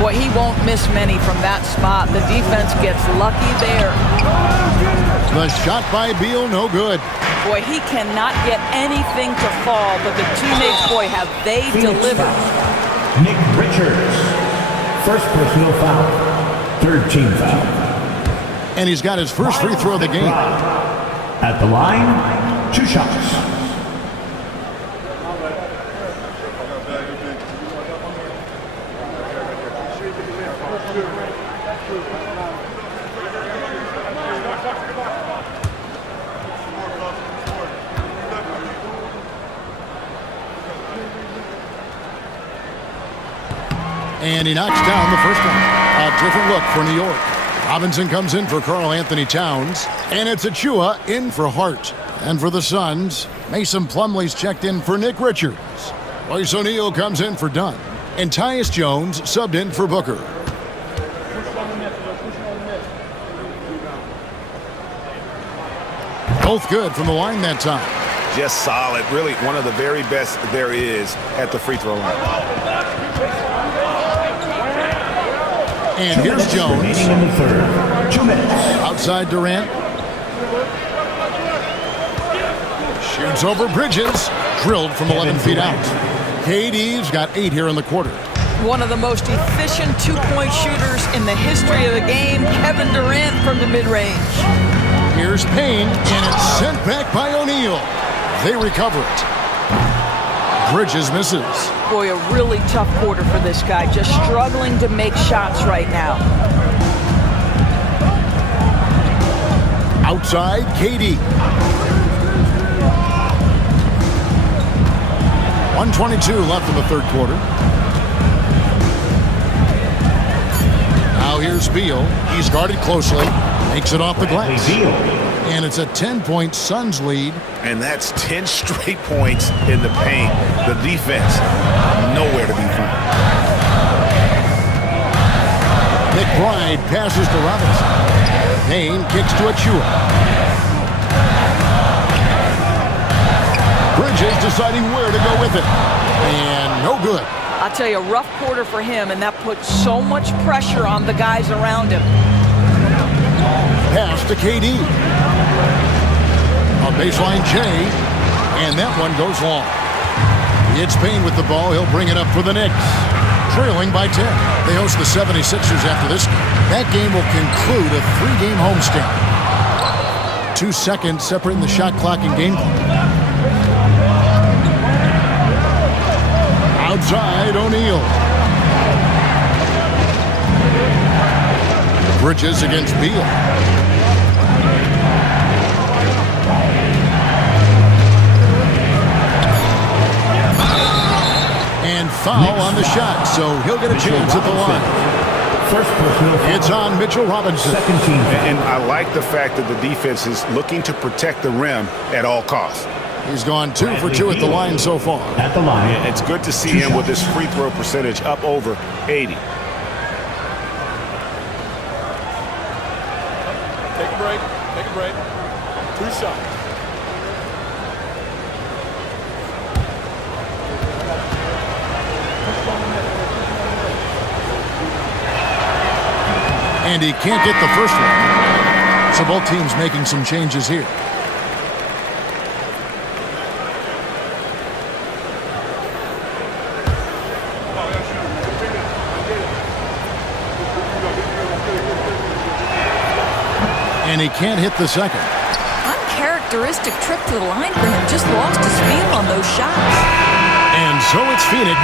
Boy, he won't miss many from that spot. The defense gets lucky there. The shot by Beal, no good. Boy, he cannot get anything to fall, but the teammates, boy, have they delivered. Nick Richards. First personal foul. Third team foul. And he's got his first free throw of the game. At the line, 2 shots. And he knocks down the first one. A different look for New York. Robinson comes in for Karl Anthony Towns. And it's Achua in for Hart. And for the Suns, Mason Plumlee's checked in for Nick Richards. Royce O'Neal comes in for Dunn. And Tyus Jones subbed in for Booker. Both good from the line that time. Just solid. Really one of the very best there is at the free throw line. And here's Jones. Remaining in the third. 2 minutes. Outside Durant. Shoots over Bridges. Drilled from 11 feet out. KD's got 8 here in the quarter. One of the most efficient two-point shooters in the history of the game, Kevin Durant from the mid-range. Here's Payne, and it's sent back by O'Neal. They recover it. Bridges misses. Boy, a really tough quarter for this guy, just struggling to make shots right now. Outside, KD. 1:22 left in the third quarter. Now here's Beal. He's guarded closely. Makes it off the glass. And it's a 10-point Suns lead. And that's 10 straight points in the paint. The defense, nowhere to be found. McBride passes to Robinson. Payne kicks to Achua. Bridges deciding where to go with it. And no good. I'll tell you, a rough quarter for him, and that puts so much pressure on the guys around him. Pass to KD. A baseline J, and that one goes long. It's Payne with the ball. He'll bring it up for the Knicks. Trailing by 10. They host the 76ers after this game. That game will conclude a 3-game homestand. 2 seconds separating the shot clock and game clock. Outside, O'Neal. Bridges against Beal. And foul on the shot, so he'll get a chance at the line. First personal foul. It's on Mitchell Robinson. Second team foul. And I like the fact that the defense is looking to protect the rim at all costs. He's gone 2 for 2 at the line so far. At the line. Yeah, it's good to see him with his free throw percentage up over 80. Take a break. Take a break. 2 shots. And he can't get the first one. So both teams making some changes here. And he can't hit the second. Uncharacteristic trip to the line for him. Just lost his feel on those shots. And so it's Phoenix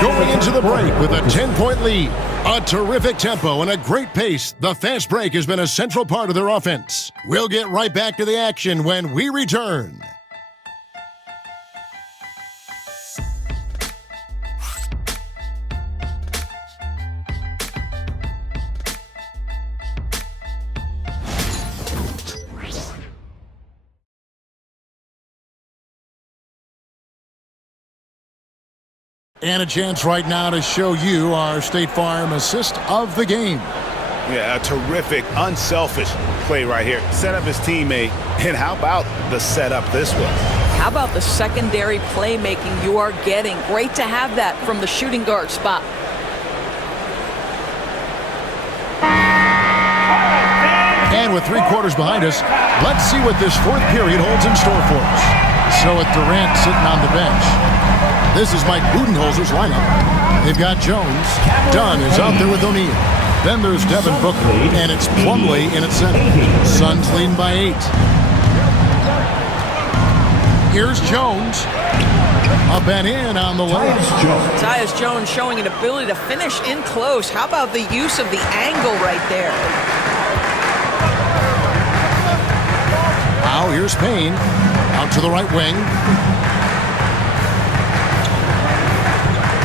going into the break with a 10-point lead. A terrific tempo and a great pace. The fast break has been a central part of their offense. We'll get right back to the action when we return. And a chance right now to show you our State Farm assist of the game. Yeah, a terrific, unselfish play right here. Set up his teammate, and how about the setup this was? How about the secondary playmaking you are getting? Great to have that from the shooting guard spot. And with 3 quarters behind us, let's see what this 4th period holds in store for us. So with Durant sitting on the bench, this is Mike Budenholzer's lineup. They've got Jones. Dunn is out there with O'Neal. Then there's Devin Booker, and it's Plumlee in its center. Suns leading by 8. Here's Jones. Up and in on the left. Tyus Jones showing an ability to finish in close. How about the use of the angle right there? Now here's Payne. Out to the right wing.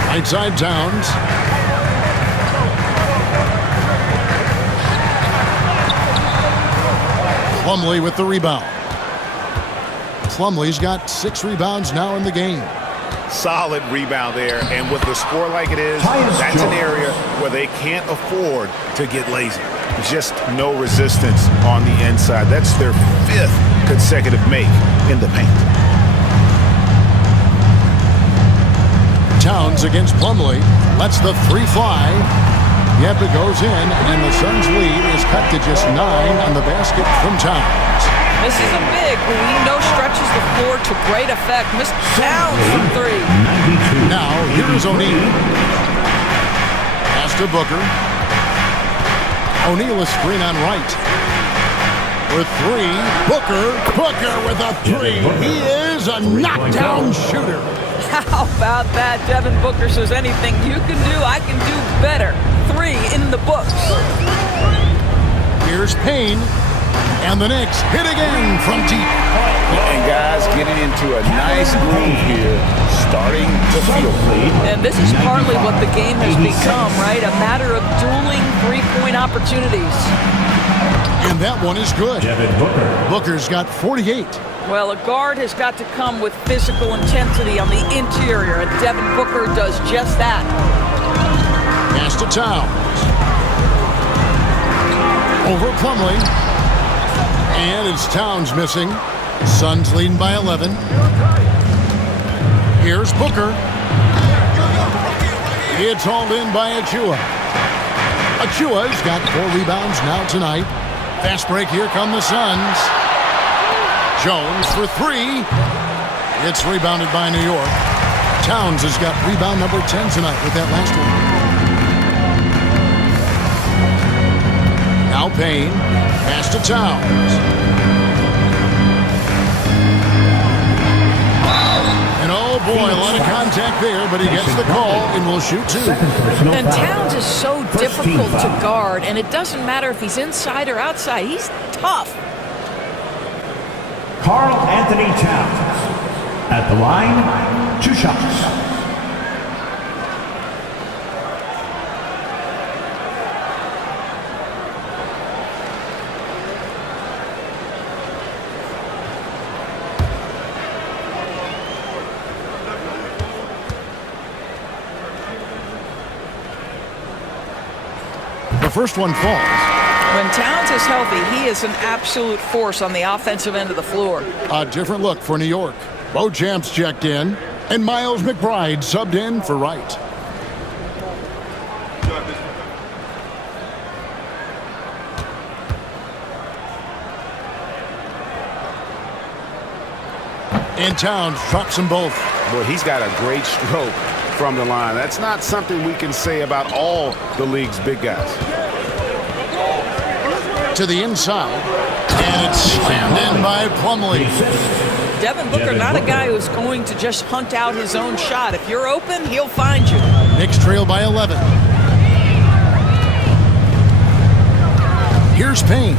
Right side Towns. Plumlee with the rebound. Plumlee's got 6 rebounds now in the game. Solid rebound there, and with the score like it is, that's an area where they can't afford to get lazy. Just no resistance on the inside. That's their 5th consecutive make in the paint. Towns against Plumlee. Lets the 3 fly. Yep, it goes in, and the Suns' lead is cut to just 9 on the basket from Towns. This is a big who we know stretches the floor to great effect. Missed Towns from 3. Now, here is O'Neal. Pass to Booker. O'Neal is screen on right. With 3. Booker with a 3. He is a knockdown shooter. How about that? Devin Booker says anything you can do, I can do better. 3 in the books. Here's Payne. And the Knicks hit again from deep. And guys getting into a nice groove here, starting to feel great. And this is partly what the game has become, right? A matter of dueling 3-point opportunities. And that one is good. Booker's got 48. Well, a guard has got to come with physical intensity on the interior, and Devin Booker does just that. Pass to Towns. Over Plumlee. And it's Towns missing. Suns leading by 11. Here's Booker. It's hauled in by Achua. Achua's got 4 rebounds now tonight. Fast break, here come the Suns. Jones for 3. It's rebounded by New York. Towns has got rebound number 10 tonight with that last one. Now Payne. Pass to Towns. And oh boy, a lot of contact there, but he gets the call and will shoot 2. And Towns is so difficult to guard, and it doesn't matter if he's inside or outside. He's tough. Karl Anthony Towns at the line, 2 shots. The first one falls. When Towns is healthy, he is an absolute force on the offensive end of the floor. A different look for New York. Beauchamp's checked in, and Miles McBride subbed in for Wright. And Towns drops them both. Boy, he's got a great stroke from the line. That's not something we can say about all the league's big guys. To the inside, and it's slammed in by Plumlee. Devin Booker, not a guy who's going to just hunt out his own shot. If you're open, he'll find you. Knicks trail by 11. Here's Payne.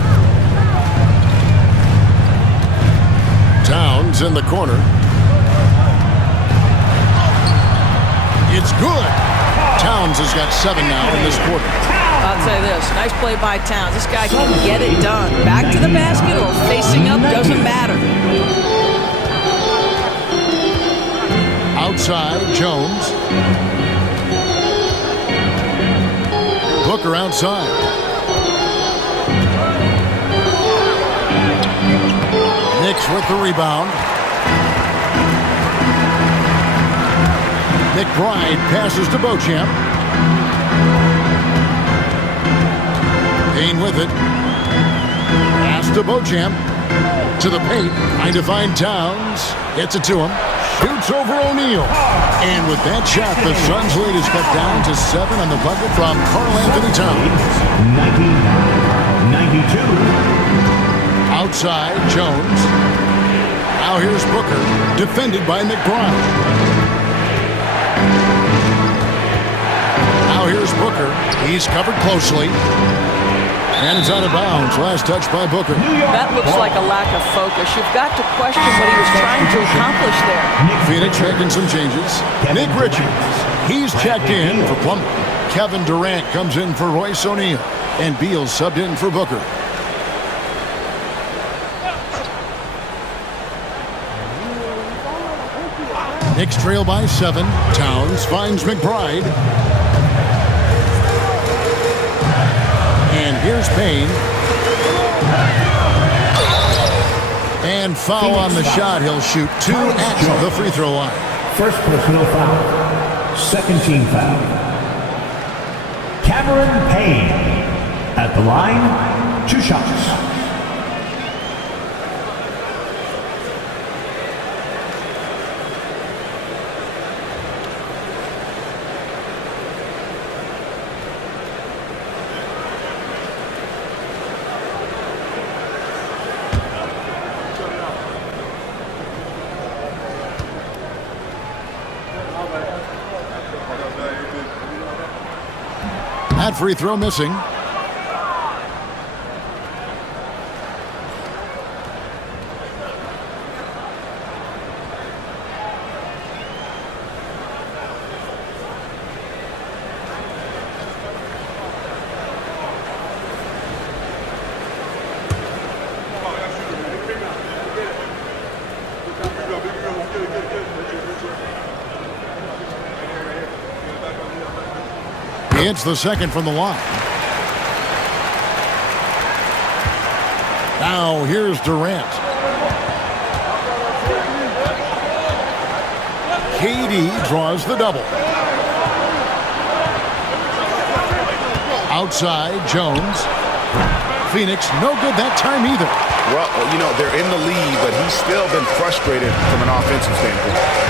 Towns in the corner. It's good. Towns has got 7 now in this quarter. I'll tell you this, nice play by Towns. This guy can get it done. Back to the basket or facing up, doesn't matter. Outside, Jones. Booker outside. Knicks with the rebound. McBride passes to Beauchamp. Payne with it. Pass to Beauchamp. To the paint. Trying to find Towns. Gets it to him. Shoots over O'Neal. And with that shot, the Suns lead is cut down to 7 on the bucket from Karl Anthony Towns. 92. Outside, Jones. Now here's Booker, defended by McBride. Now here's Booker. He's covered closely. And it's out of bounds. Last touch by Booker. That looks like a lack of focus. You've got to question what he was trying to accomplish there. Phoenix making some changes. Nick Richards. He's checked in for Plumlee. Kevin Durant comes in for Royce O'Neal. And Beal subbed in for Booker. Knicks trail by 7. Towns finds McBride. And here's Payne. And foul on the shot. He'll shoot 2 at the free throw line. First personal foul. Second team foul. Cameron Payne. At the line, 2 shots. That free throw missing. He hits the second from the line. Now here's Durant. KD draws the double. Outside, Jones. Phoenix, no good that time either. Well, you know, they're in the lead, but he's still been frustrated from an offensive standpoint.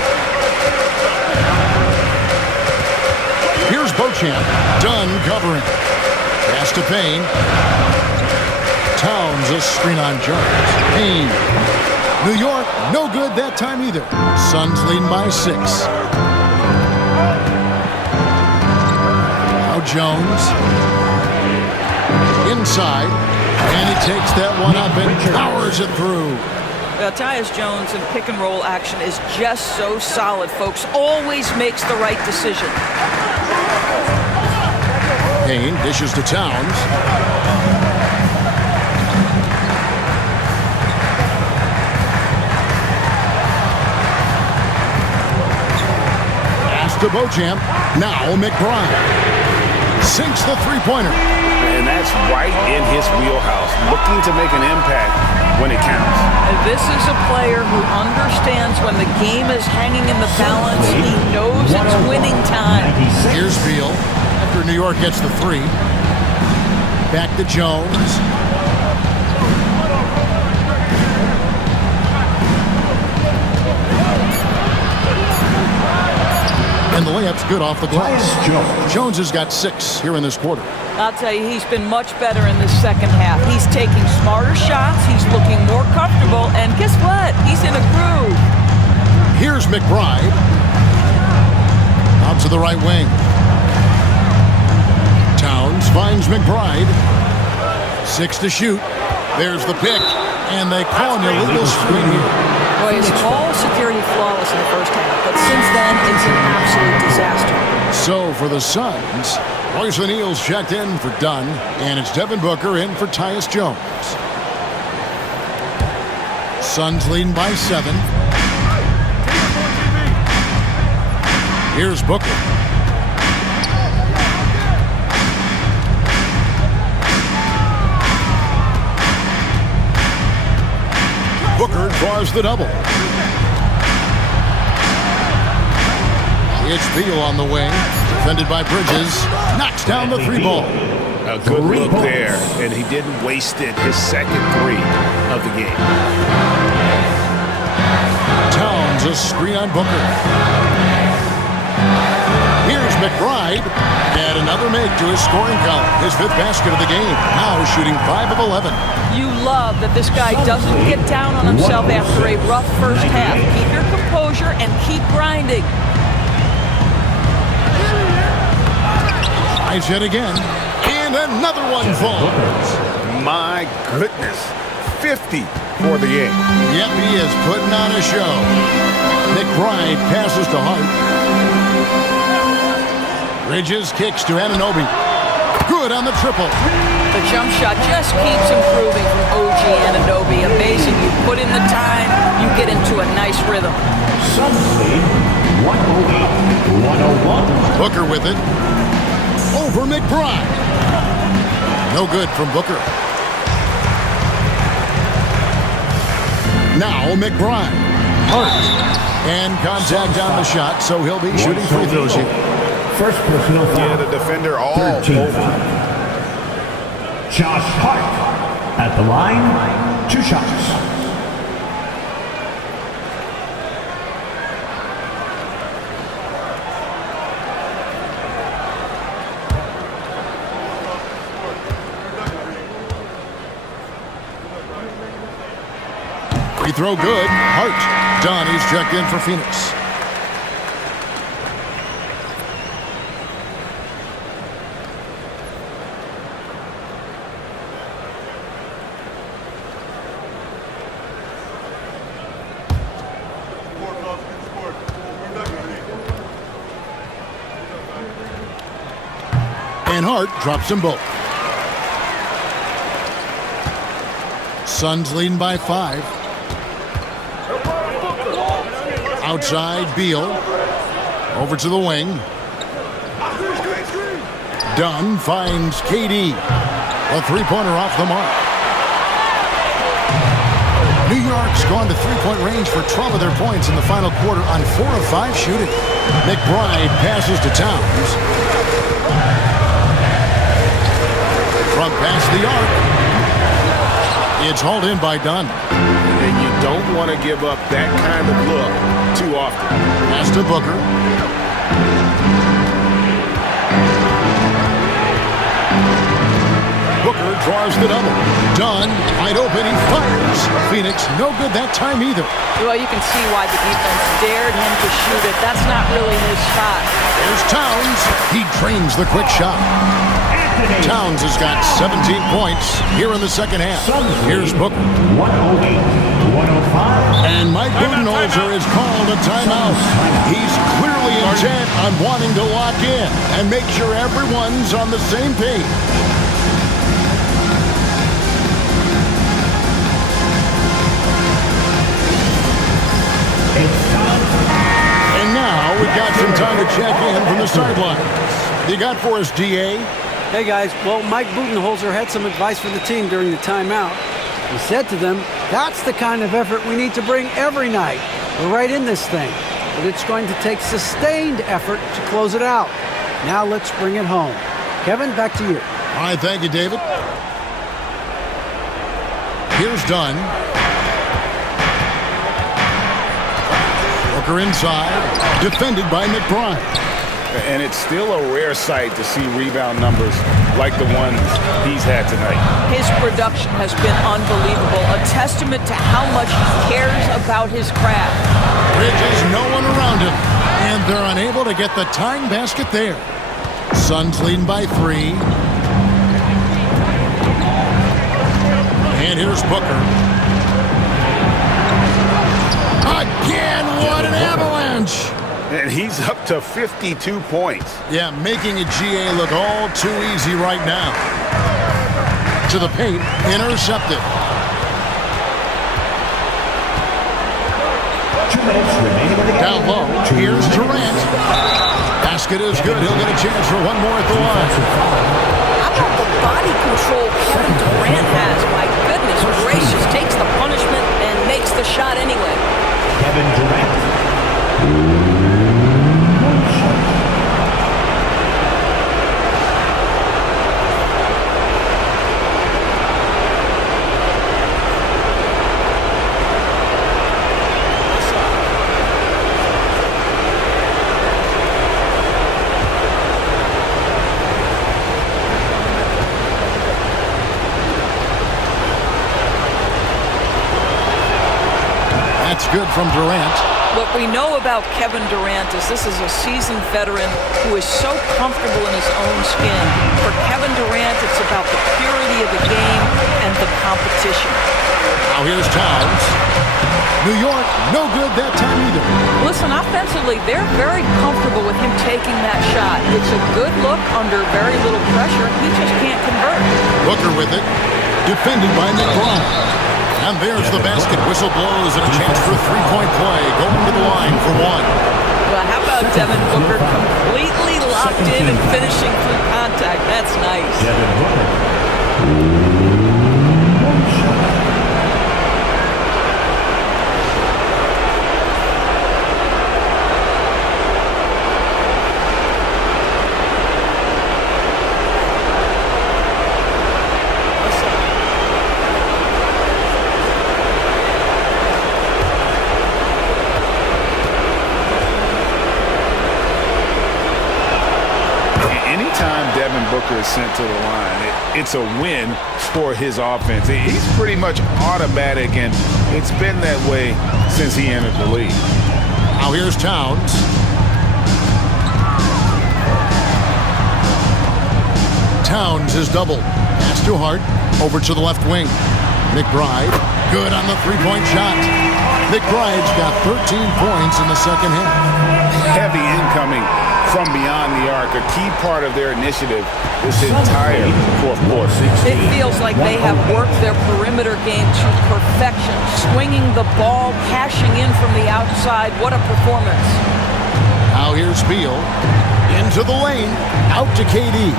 Here's Beauchamp. Dunn covering. Pass to Payne. Towns a screen on Jones. Payne. New York, no good that time either. Suns leading by 6. Now Jones. Inside. And he takes that one up and powers it through. Tyus Jones in pick and roll action is just so solid, folks. Always makes the right decision. Payne dishes to Towns. Pass to Beauchamp. Now McBride. Sinks the three-pointer. And that's right in his wheelhouse, looking to make an impact when it counts. This is a player who understands when the game is hanging in the balance. He knows it's winning time. Here's Beal after New York gets the 3. Back to Jones. And the layup's good off the glass. Jones has got 6 here in this quarter. I'll tell you, he's been much better in this second half. He's taking smarter shots. He's looking more comfortable. And guess what? He's in a groove. Here's McBride. Out to the right wing. Towns finds McBride. 6 to shoot. There's the pick. And they call an illegal screen here. Boy, his ball security flawless in the first half. But since then, it's an absolute disaster. So for the Suns, Royce O'Neal's checked in for Dunn, and it's Devin Booker in for Tyus Jones. Suns leading by 7. Here's Booker. Booker draws the double. It's Beal on the wing, defended by Bridges. Knocks down the 3 ball. A good look there, and he didn't waste it. His second three of the game. Towns a screen on Booker. Here's McBride. And another make to his scoring column. His 5th basket of the game. Now shooting 5 of 11. You love that this guy doesn't get down on himself after a rough first half. Keep your composure and keep grinding. Tries yet again. And another one falls. My goodness. 50 for the game. Yep, he is putting on a show. McBride passes to Hart. Bridges kicks to Anunoby. Good on the triple. The jump shot just keeps improving from OG Anunoby. Amazing. You put in the time, you get into a nice rhythm. Suns lead 108-101. Booker with it. Over McBride. No good from Booker. Now McBride. Hart. And contact on the shot, so he'll be shooting free throws here. First personal foul. Yeah, the defender all 13 over. Josh Hart at the line, 2 shots. Free throw good. Hart. Donnie's checked in for Phoenix. And Hart drops them both. Suns leading by 5. Outside, Beal. Over to the wing. Dunn finds KD. A three-pointer off the mark. New York's gone to three-point range for 12 of their points in the final quarter on 4 of 5 shooting. McBride passes to Towns. From past the arc. It's hauled in by Dunn. And you don't want to give up that kind of look too often. Pass to Booker. Booker draws the double. Dunn, wide open, he fires. Phoenix, no good that time either. Well, you can see why the defense dared him to shoot it. That's not really his shot. There's Towns. He drains the quick shot. Towns has got 17 points here in the second half. Here's Booker. 108-105. And Mike Budenholzer has called a timeout. He's clearly intent on wanting to lock in and make sure everyone's on the same page. And now we've got some time to check in from the sidelines. You got for us, DA? Hey guys, well, Mike Budenholzer had some advice for the team during the timeout. He said to them, that's the kind of effort we need to bring every night. We're right in this thing, but it's going to take sustained effort to close it out. Now let's bring it home. Kevin, back to you. All right, thank you, David. Here's Dunn. Booker inside, defended by McBride. And it's still a rare sight to see rebound numbers like the ones he's had tonight. His production has been unbelievable, a testament to how much he cares about his craft. Bridges, no one around him, and they're unable to get the tying basket there. Suns leading by 3. And here's Booker. Again, what an avalanche! And he's up to 52 points. Yeah, making a GA look all too easy right now. To the paint, intercepted. 2 minutes remaining in the game. Down low, here's Durant. Basket is good. He'll get a chance for one more at the line. How about the body control Kevin Durant has? My goodness gracious, takes the punishment and makes the shot anyway. Kevin Durant. good from Durant. What we know about Kevin Durant is this is a seasoned veteran who is so comfortable in his own skin. For Kevin Durant, it's about the purity of the game and the competition. Now here's Towns. New York, no good that time either. Listen, offensively, they're very comfortable with him taking that shot. It's a good look under very little pressure. He just can't convert. Booker with it. Defended by McBride. And there's the basket. Whistle blows and a chance for a three-point play. Going to the line for one. Well, how about Devin Booker completely locked in and finishing through contact? That's nice. Devin Booker. Booker is sent to the line. It's a win for his offense. He's pretty much automatic, and it's been that way since he entered the league. Now here's Towns. Towns is doubled. Pass to Hart. Over to the left wing. McBride. Good on the three-point shot. McBride's got 13 points in the second half. Heavy incoming from beyond the arc, a key part of their initiative this entire fourth quarter. It feels like they have worked their perimeter game to perfection, swinging the ball, cashing in from the outside. What a performance. Now here's Beal. Into the lane. Out to KD.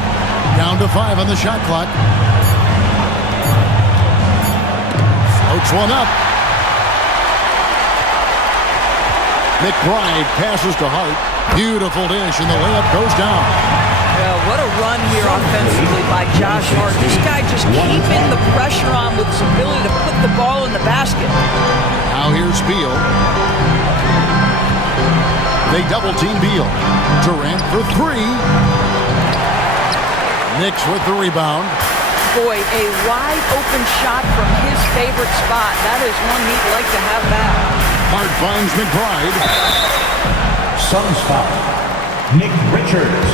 Down to 5 on the shot clock. Floats one up. McBride passes to Hart. Beautiful dish, and the layup goes down. Well, what a run here offensively by Josh Hart. This guy just keeping the pressure on with his ability to put the ball in the basket. Now here's Beal. They double-team Beal. Durant for three. Knicks with the rebound. Boy, a wide-open shot from his favorite spot. That is one he'd like to have back. Hart finds McBride. Suns foul. Nick Richards.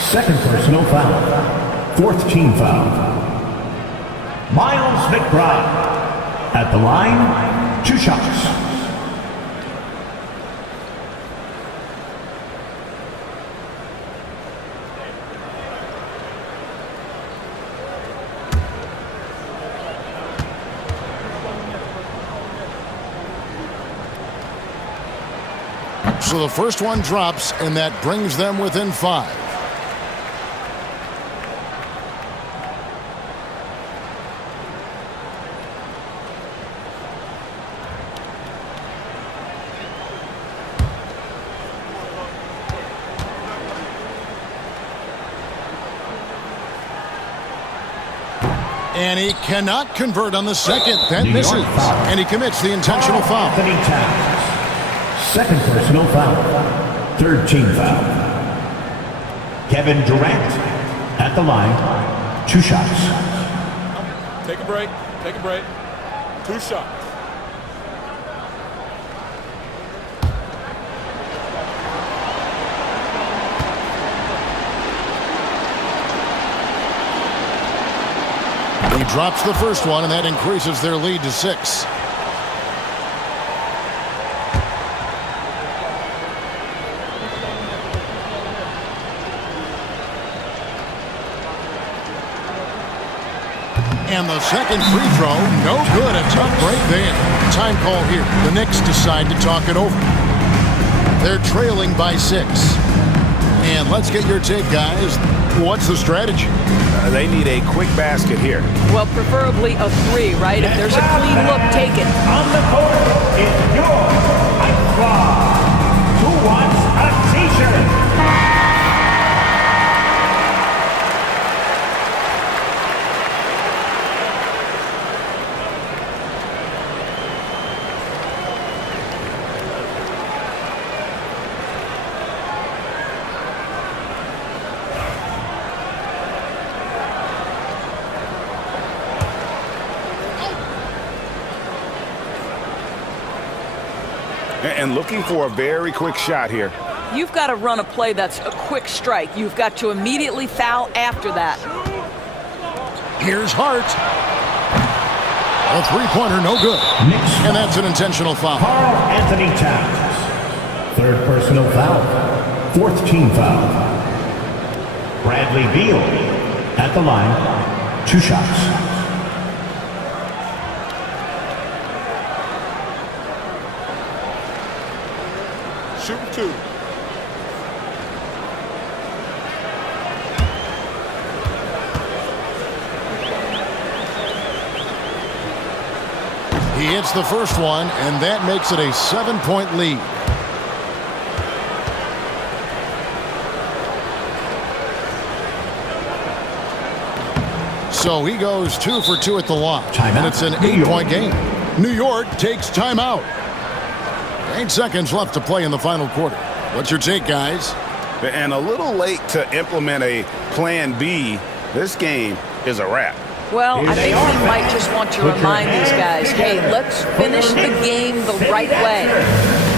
Second personal foul. Fourth team foul. Miles McBride. At the line, 2 shots. So the first one drops, and that brings them within 5. And he cannot convert on the second. That misses. And he commits the intentional foul. Second personal foul. Third team foul. Kevin Durant at the line. 2 shots. Take a break. Take a break. 2 shots. He drops the first one, and that increases their lead to 6. And the second free throw, no good. A tough break there. Time call here. The Knicks decide to talk it over. They're trailing by 6. And let's get your take, guys. What's the strategy? They need a quick basket here. Well, preferably a 3, right? If there's a clean look, take it. On the court is your White Claw. Who wants a t-shirt? And looking for a very quick shot here. You've got to run a play that's a quick strike. You've got to immediately foul after that. Here's Hart. A three-pointer, no good. And that's an intentional foul. Carl Anthony Towns. Third personal foul. Fourth team foul. Bradley Beal at the line. 2 shots. Shoot 2. He hits the first one, and that makes it a 7-point lead. So he goes 2 for 2 at the line, and it's an 8-point game. New York takes timeout. 8 seconds left to play in the final quarter. What's your take, guys? And a little late to implement a plan B. This game is a wrap. Well, I think we might just want to remind these guys, hey, let's finish the game the right way.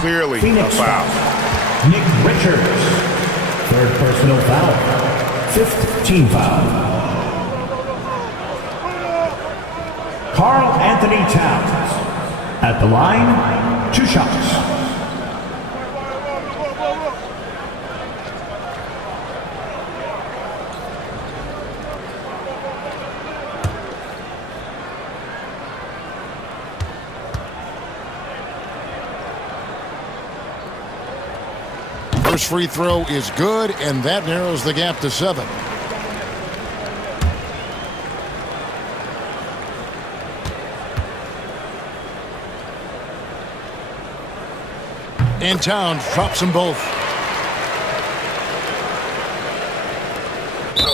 Clearly Phoenix a foul. Nick Richards. Third personal foul. Fifth team foul. Carl Anthony Towns. At the line, 2 shots. First free throw is good, and that narrows the gap to 7. And Towns drops them both.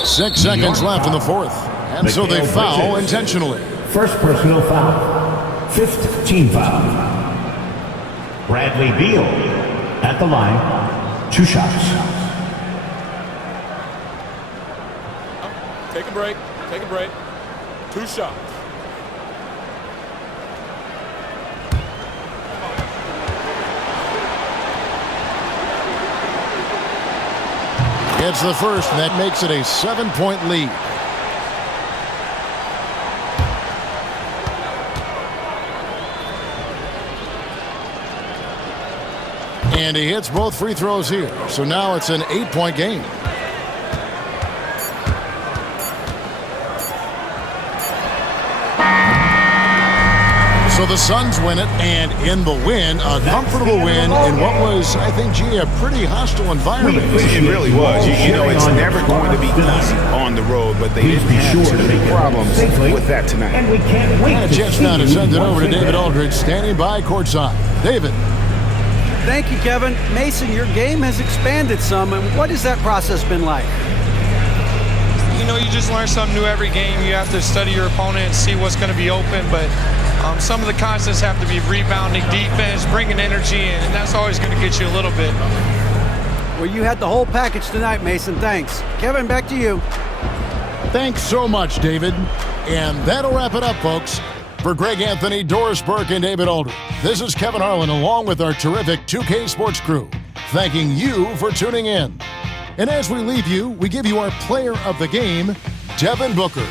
6 seconds left in the fourth. And so they foul intentionally. First personal foul. Fifth team foul. Bradley Beal at the line. 2 shots. Take a break. Take a break. 2 shots. Gets the first, and that makes it a 7-point lead. And he hits both free throws here. So now it's an 8-point game. So the Suns win it, and in the win, a comfortable win in what was, I think, gee, a pretty hostile environment. It really was. You know, it's never going to be easy on the road, but they didn't have too many problems with that tonight. And we can't wait And just now to send it over to David Aldridge, standing by courtside. David. Thank you, Kevin. Mason, your game has expanded some, and what has that process been like? you just learn something new every game. You have to study your opponent and see what's going to be open, but some of the concepts have to be rebounding, defense, bringing energy in, and that's always going to get you a little bit. Well, you had the whole package tonight, Mason. Thanks. Kevin, back to you. Thanks so much, David. And that'll wrap it up, folks. For Greg Anthony, Doris Burke, and David Aldridge, this is Kevin Harlan along with our terrific 2K Sports crew, thanking you for tuning in. And as we leave you, we give you our player of the game, Devin Booker.